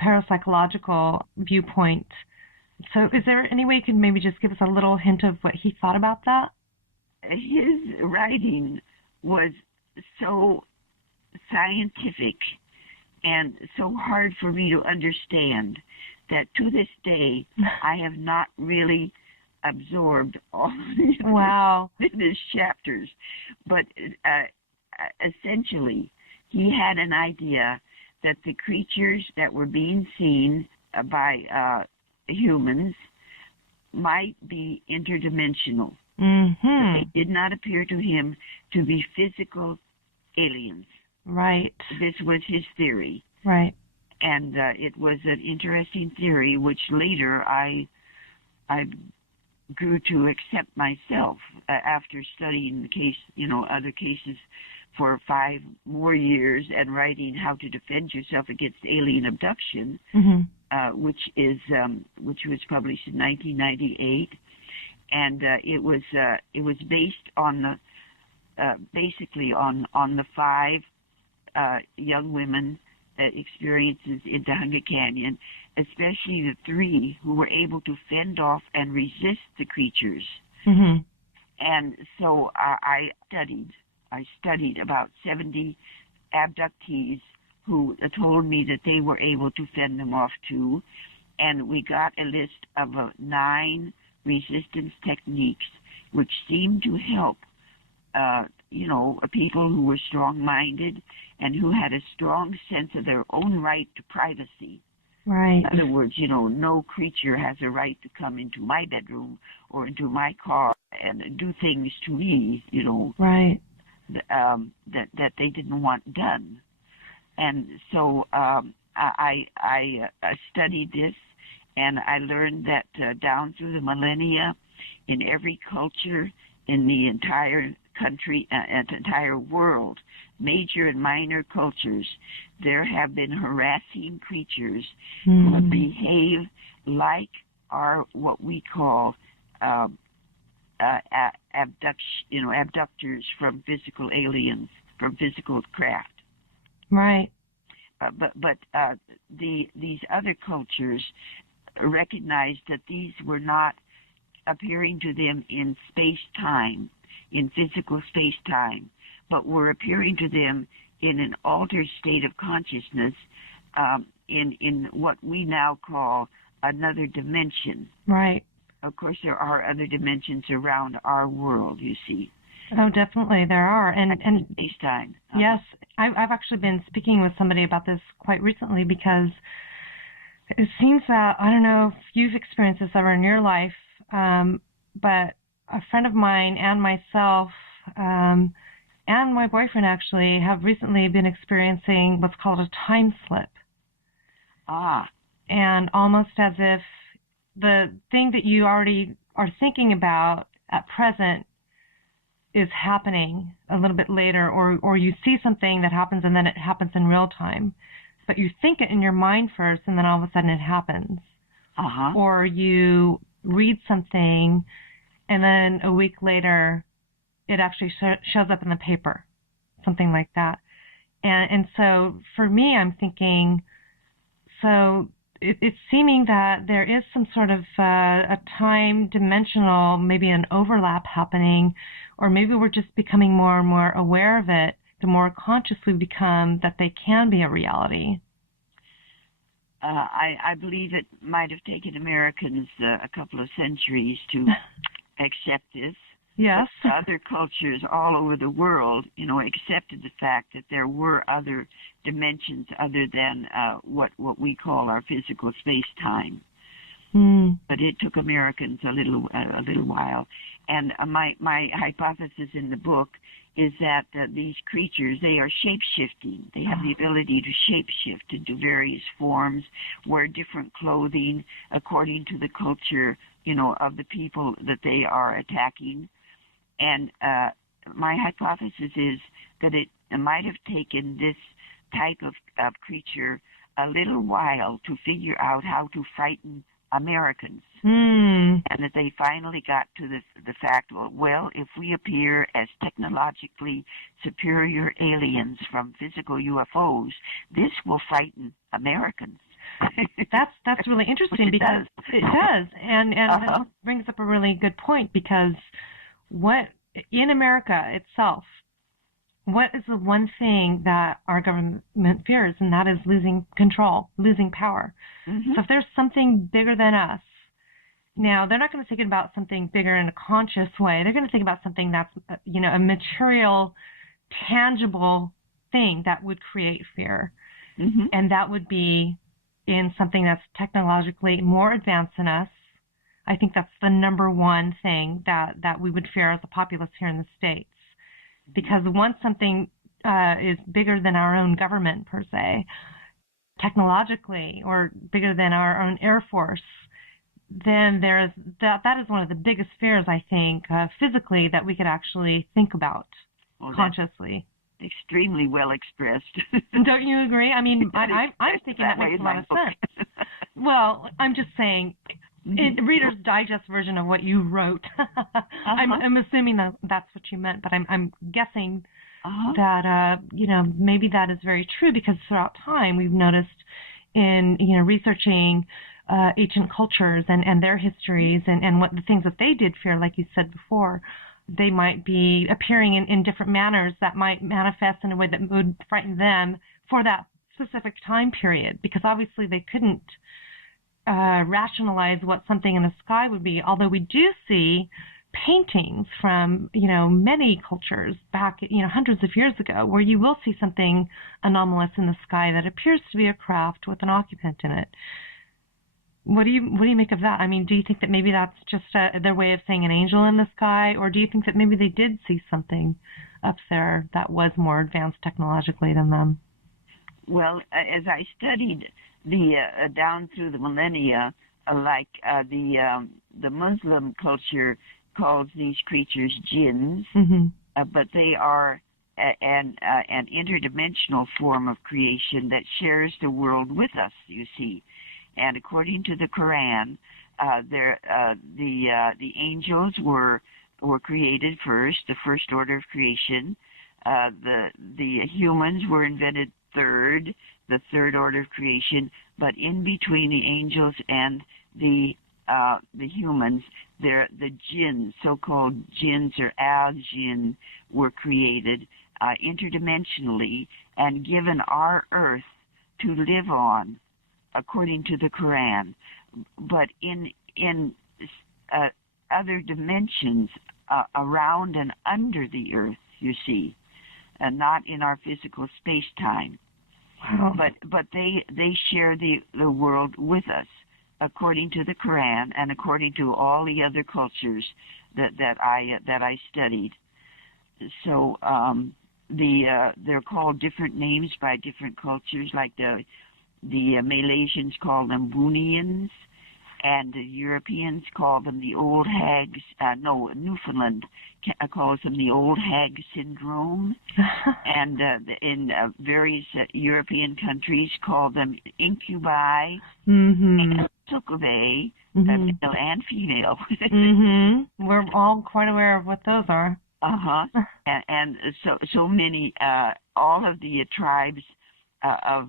parapsychological viewpoint. So is there any way you could maybe just give us a little hint of what he thought about that? His writing was so scientific and so hard for me to understand that to this day I have not really absorbed all in his chapters. But essentially, he had an idea that the creatures that were being seen by humans might be interdimensional. They did not appear to him to be physical aliens. Right. This was his theory. Right. And it was an interesting theory, which later I grew to accept myself after studying the case, other cases for 5 more years and writing How to Defend Yourself Against Alien Abduction, which was published in 1998, and it was based on basically on the 5 young women experiences in Tujunga Canyon, especially the 3 who were able to fend off and resist the creatures. And so I studied about 70 abductees who told me that they were able to fend them off too, and we got a list of 9 resistance techniques which seemed to help people who were strong-minded and who had a strong sense of their own right to privacy. Right. In other words, no creature has a right to come into my bedroom or into my car and do things to me, right. That they didn't want done. And so I studied this, and I learned that down through the millennia, in every culture in the entire country and entire world, major and minor cultures, there have been harassing creatures who behave like what we call abductors from physical aliens, from physical craft. Right. But these other cultures recognized that these were not appearing to them in space-time, in physical space-time, but were appearing to them in an altered state of consciousness, in what we now call another dimension. Right. Of course, there are other dimensions around our world, you see. Oh, definitely there are. And space-time. Yes, I've actually been speaking with somebody about this quite recently, because it seems that, I don't know if you've experienced this ever in your life, but a friend of mine and myself and my boyfriend actually have recently been experiencing what's called a time slip. And almost as if the thing that you already are thinking about at present is happening a little bit later, or you see something that happens and then it happens in real time. But you think it in your mind first, and then all of a sudden it happens. Or you read something, and then a week later, it actually shows up in the paper, something like that. And so for me, I'm thinking, so it's seeming that there is some sort of a time dimensional, maybe an overlap happening, or maybe we're just becoming more and more aware of it, the more conscious we become that they can be a reality. I believe it might have taken Americans a couple of centuries to accept this. Yes. Other cultures all over the world, accepted the fact that there were other dimensions other than what we call our physical space-time. But it took Americans a little while. And my hypothesis in the book is that these creatures, they are shape-shifting. They have the ability to shape-shift into various forms, wear different clothing according to the culture, of the people that they are attacking. And my hypothesis is that it might have taken this type of creature a little while to figure out how to frighten Americans. And that they finally got to the fact, well, if we appear as technologically superior aliens from physical UFOs, this will frighten Americans. That's really interesting because it does. And that brings up a really good point, because what in America itself, what is the one thing that our government fears, and that is losing control, losing power. So if there's something bigger than us, now they're not going to think about something bigger in a conscious way. They're going to think about something that's, a material, tangible thing that would create fear. And that would be in something that's technologically more advanced than us. I think that's the number one thing that we would fear as a populace here in the States. Because once something is bigger than our own government, per se, technologically, or bigger than our own Air Force, then there's that is one of the biggest fears, I think, physically, that we could actually think about consciously. Extremely well expressed. Don't you agree? I mean, I'm thinking that makes a lot of sense. Well, I'm just saying, in Reader's Digest version of what you wrote, I'm assuming that's what you meant, but I'm guessing that maybe that is very true, because throughout time we've noticed in researching ancient cultures and their histories and what the things that they did fear, like you said before, they might be appearing in different manners that might manifest in a way that would frighten them for that specific time period, because obviously they couldn't rationalize what something in the sky would be, although we do see paintings from many cultures back hundreds of years ago where you will see something anomalous in the sky that appears to be a craft with an occupant in it. What do you make of that? I mean, do you think that maybe that's just their way of saying an angel in the sky, or do you think that maybe they did see something up there that was more advanced technologically than them? Well, as I studied the down through the millennia, the Muslim culture calls these creatures jinns, but they are an interdimensional form of creation that shares the world with us, you see. And according to the Quran, the angels were created first, the first order of creation. The humans were invented third, the third order of creation. But in between the angels and the humans, the jinns, so-called jinns or al-jinn, were created interdimensionally and given our earth to live on, according to the Quran. But in other dimensions around and under the earth, you see, not in our physical space-time. Wow. But they share the world with us, according to the Quran and according to all the other cultures that I studied. So they're called different names by different cultures, like the Malaysians call them Boonians, and the Europeans call them the old hags. Newfoundland calls them the old hag syndrome, and in various European countries call them incubi. And Succubae, Mm-hmm. male and female. Mm-hmm. We're all quite aware of what those are. Uh-huh. And so many, all of the tribes of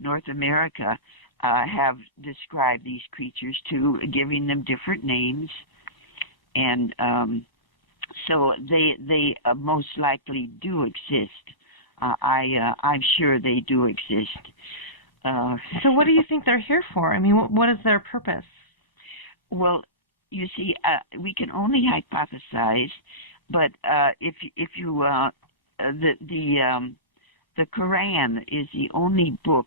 North America have described these creatures too, giving them different names, and so they most likely do exist. I'm sure they do exist. So what do you think they're here for? I mean, what is their purpose? Well, you see, we can only hypothesize, but if you the Quran is the only book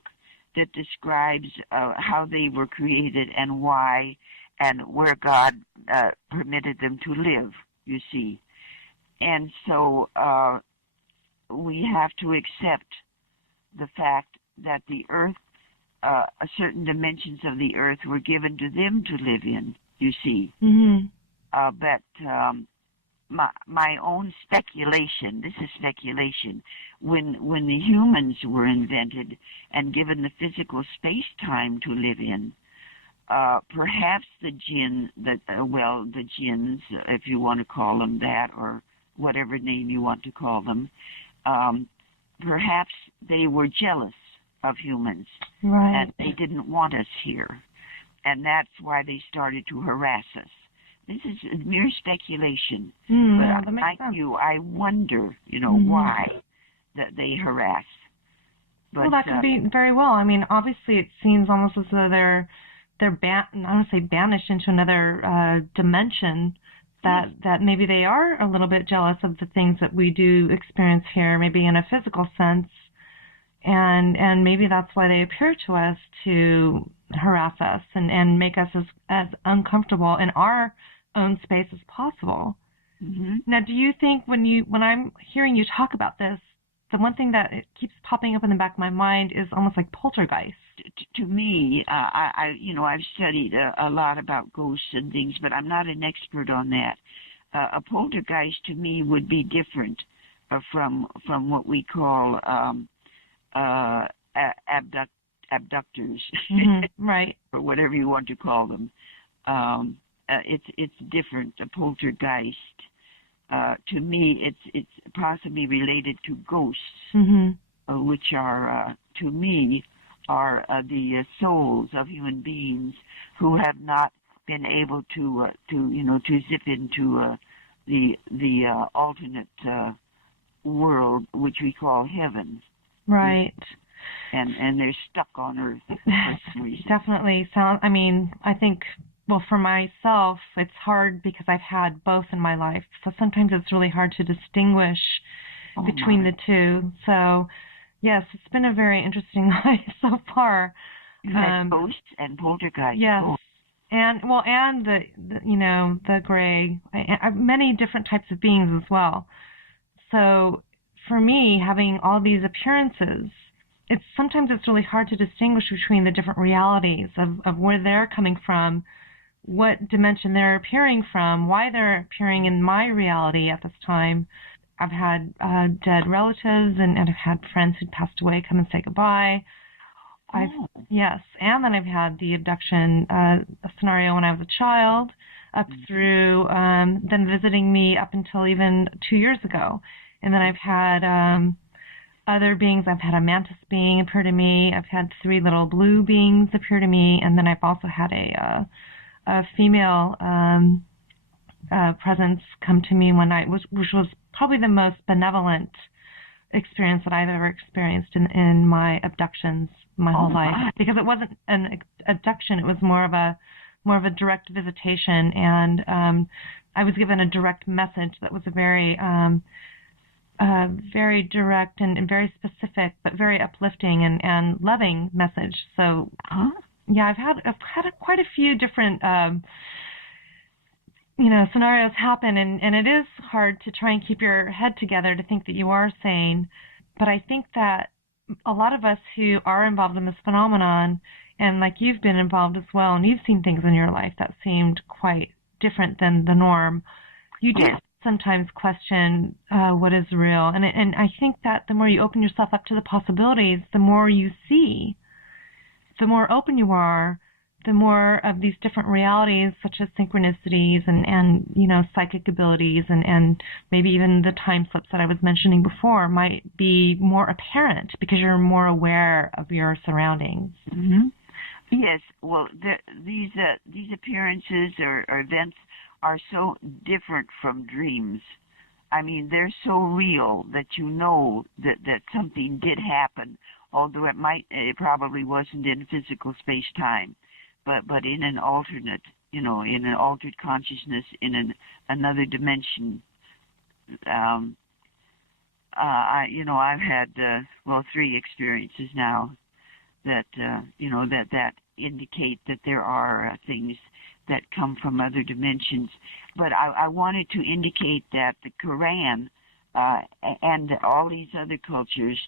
that describes how they were created and why and where God permitted them to live, you see. And so we have to accept the fact that the earth, certain dimensions of the earth were given to them to live in, you see. Mm-hmm. But my own speculation, this is speculation, when the humans were invented and given the physical space-time to live in, perhaps the jinns, if you want to call them that, or whatever name you want to call them, perhaps they were jealous of humans, right, and they didn't want us here, and that's why they started to harass us. This is mere speculation, but like you, I wonder, why that they harass. But, well, that could be very well. I mean, obviously, it seems almost as though they're I don't want to say banished into another dimension. That maybe they are a little bit jealous of the things that we do experience here, maybe in a physical sense, and maybe that's why they appear to us to harass us and make us as uncomfortable in our own space as possible. Mm-hmm. Now, do you think when I'm hearing you talk about this, the one thing that keeps popping up in the back of my mind is almost like poltergeist? To me, I've studied a lot about ghosts and things, but I'm not an expert on that. A poltergeist to me would be different from what we call abductors, mm-hmm. Right, or whatever you want to call them. It's different. A poltergeist, to me, it's possibly related to ghosts, mm-hmm. Which are to me are the souls of human beings who have not been able to zip into the alternate world, which we call heaven. Right. And they're stuck on Earth for some reason. Definitely. I think, well, for myself, it's hard because I've had both in my life. So sometimes it's really hard to distinguish between the two. So, yes, it's been a very interesting life so far. Ghosts and poltergeists. Yes. And the gray, many different types of beings as well. So for me, having all these appearances, sometimes it's really hard to distinguish between the different realities of where they're coming from, what dimension they're appearing from, why they're appearing in my reality at this time. I've had dead relatives and I've had friends who'd passed away come and say goodbye. Yes, and then I've had the abduction scenario when I was a child, up through them visiting me up until even 2 years ago. And then I've had other beings. I've had a mantis being appear to me. I've had 3 little blue beings appear to me. And then I've also had a female presence come to me one night, which was probably the most benevolent experience that I've ever experienced in my abductions my whole life. Because it wasn't an abduction, it was more of a direct visitation, and I was given a direct message that was a very very direct and very specific, but very uplifting and loving message. So yeah, I've had quite a few different scenarios happen, and it is hard to try and keep your head together to think that you are sane. But I think that a lot of us who are involved in this phenomenon, and like you've been involved as well, and you've seen things in your life that seemed quite different than the norm, you do sometimes question what is real. And I think that the more you open yourself up to the possibilities, the more you see, the more open you are the more of these different realities, such as synchronicities and psychic abilities and maybe even the time slips that I was mentioning before might be more apparent because you're more aware of your surroundings. Mm-hmm. Yes. Well, these appearances or events are so different from dreams. I mean, they're so real that you know that something did happen, although it probably wasn't in physical space-time, but in an alternate, in an altered consciousness, in another dimension. I've had 3 experiences now that that indicate that there are things that come from other dimensions. But I wanted to indicate that the Quran and all these other cultures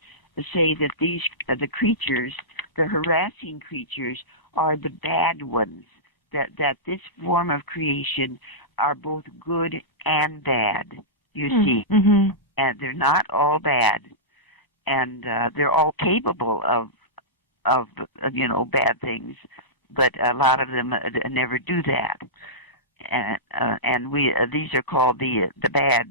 say that the creatures, the harassing creatures, are the bad ones. That this form of creation are both good and bad. You see, and they're not all bad, and they're all capable of bad things, but a lot of them never do that. And these are called the bad.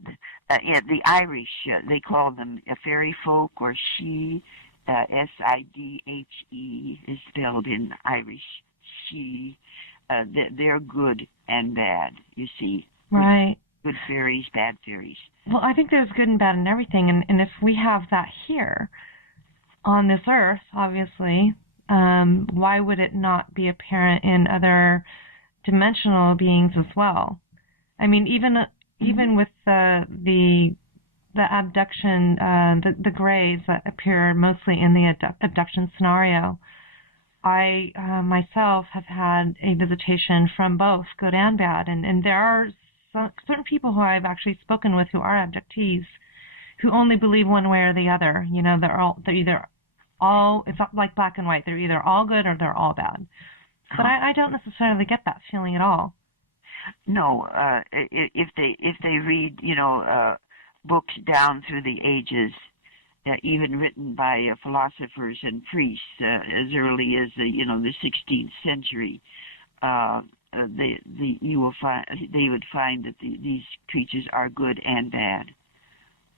The Irish, they call them fairy folk or she. Sidhe is spelled in Irish. She. They're good and bad. You see. Right. Good fairies, bad fairies. Well, I think there's good and bad in everything, and if we have that here on this earth, obviously, why would it not be apparent in other dimensional beings as well? I mean, even with the abduction, the grays that appear mostly in the abduction scenario, I myself have had a visitation from both good and bad, and there are certain people who I've actually spoken with who are abductees who only believe one way or the other. They're either all, it's not like black and white. They're either all good or they're all bad. But I don't necessarily get that feeling at all. No, if they read, books down through the ages, even written by philosophers and priests as early as the 16th century, they would find that these creatures are good and bad.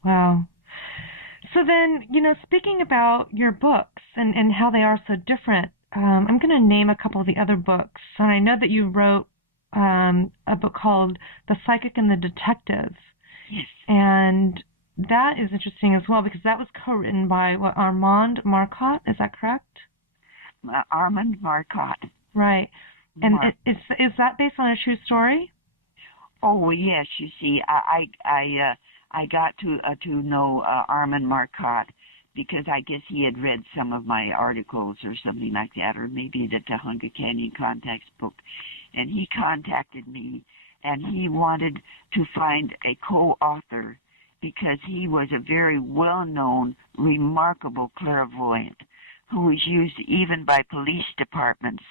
Wow. So then, speaking about your books and how they are so different, I'm going to name a couple of the other books. And I know that you wrote a book called The Psychic and the Detective. Yes. And that is interesting as well because that was co-written by Armand Marcotte. Is that correct? Armand Marcotte. Right. And is that based on a true story? Oh yes. You see, I got to know Armand Marcotte because I guess he had read some of my articles or something like that, or maybe the Tehunga Canyon Contacts book, and he contacted me, and he wanted to find a co-author because he was a very well-known, remarkable clairvoyant who was used even by police departments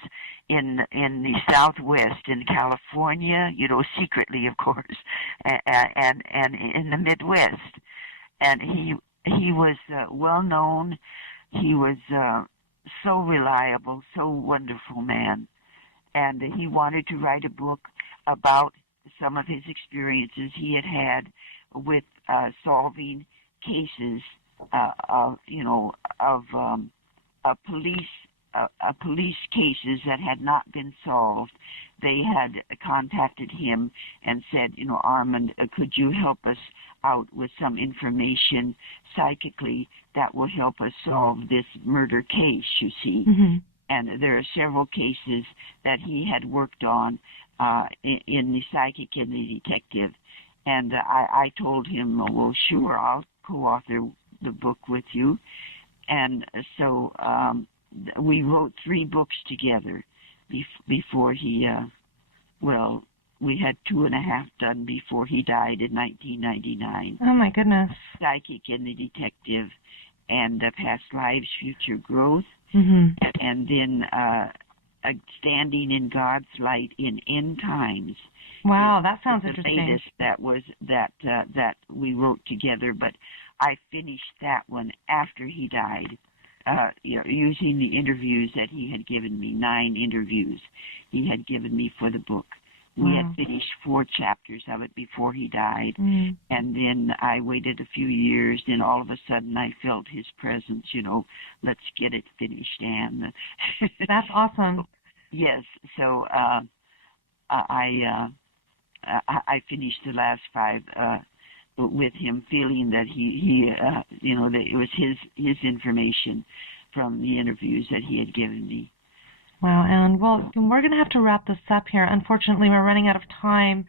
in the Southwest, in California, secretly, of course, and in the Midwest. And he was well known. He was so reliable, so wonderful man, and he wanted to write a book about some of his experiences he had with solving cases of police cases that had not been solved. They had contacted him and said, Armand, could you help us out with some information psychically that will help us solve this murder case, you see. Mm-hmm. And there are several cases that he had worked on in the psychic and the detective. And I told him, well, sure, I'll co-author the book with you. And so we wrote 3 books together before he, we had 2.5 done before he died in 1999. Oh, my goodness. Psychic and the Detective, and Past Lives, Future Growth, mm-hmm. and then Standing in God's Light in End Times. Wow, that sounds interesting. The latest that we wrote together, but I finished that one after he died. using the interviews that he had given me, 9 interviews he had given me for the book. We had finished 4 chapters of it before he died, and then I waited a few years, then all of a sudden I felt his presence, let's get it finished, Anne. That's awesome. Yes, so I finished the last 5 with him, feeling that he that it was his information from the interviews that he had given me. Wow, Anne. Well, we're going to have to wrap this up here. Unfortunately, we're running out of time.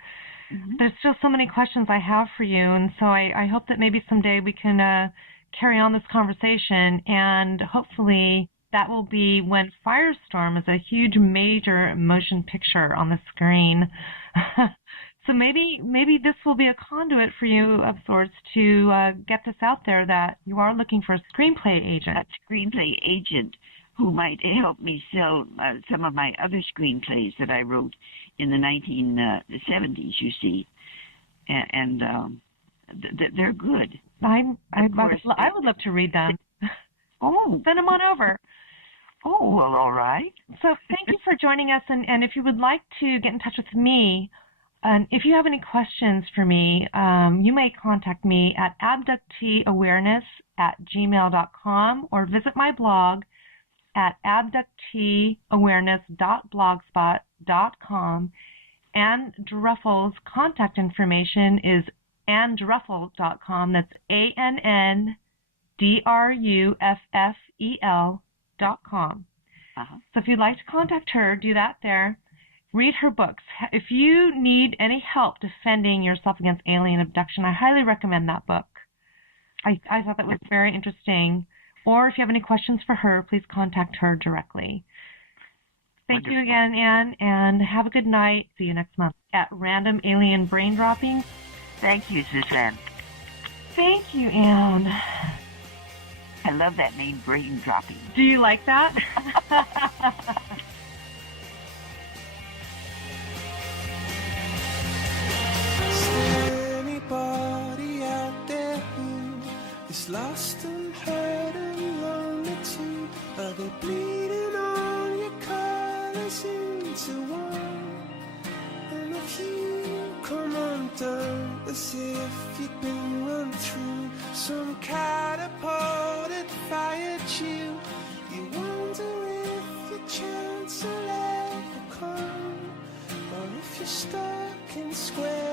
There's still so many questions I have for you, and so I hope that maybe someday we can carry on this conversation, and hopefully that will be when Firestorm is a huge, major motion picture on the screen. So maybe this will be a conduit for you of sorts to get this out there that you are looking for a screenplay agent. A screenplay agent who might help me sell some of my other screenplays that I wrote in the 1970s, you see. And they're good. I would love to read them. Oh. Send them on over. Oh, well, all right. So thank you for joining us. And if you would like to get in touch with me, and if you have any questions for me, you may contact me at abducteeawareness@gmail.com or visit my blog at abducteeawareness.blogspot.com. Ann Druffel's contact information is anndruffel.com. That's ANNDRUFFEL.com. So if you'd like to contact her, do that there. Read her books. If you need any help defending yourself against alien abduction, I highly recommend that book. I thought that was very interesting. Or if you have any questions for her, please contact her directly. Thank you again, Ann, and have a good night. See you next month at Random Alien Brain Dropping. Thank you, Suzanne. Thank you, Ann. I love that name, Brain Dropping. Do you like that? Anybody out there who is lost and hurt and lonely too? Are they bleeding on your colors into one? And if you come undone as if you'd been run through some catapult that fired you, you wonder if your chance will ever come, or if you're stuck in square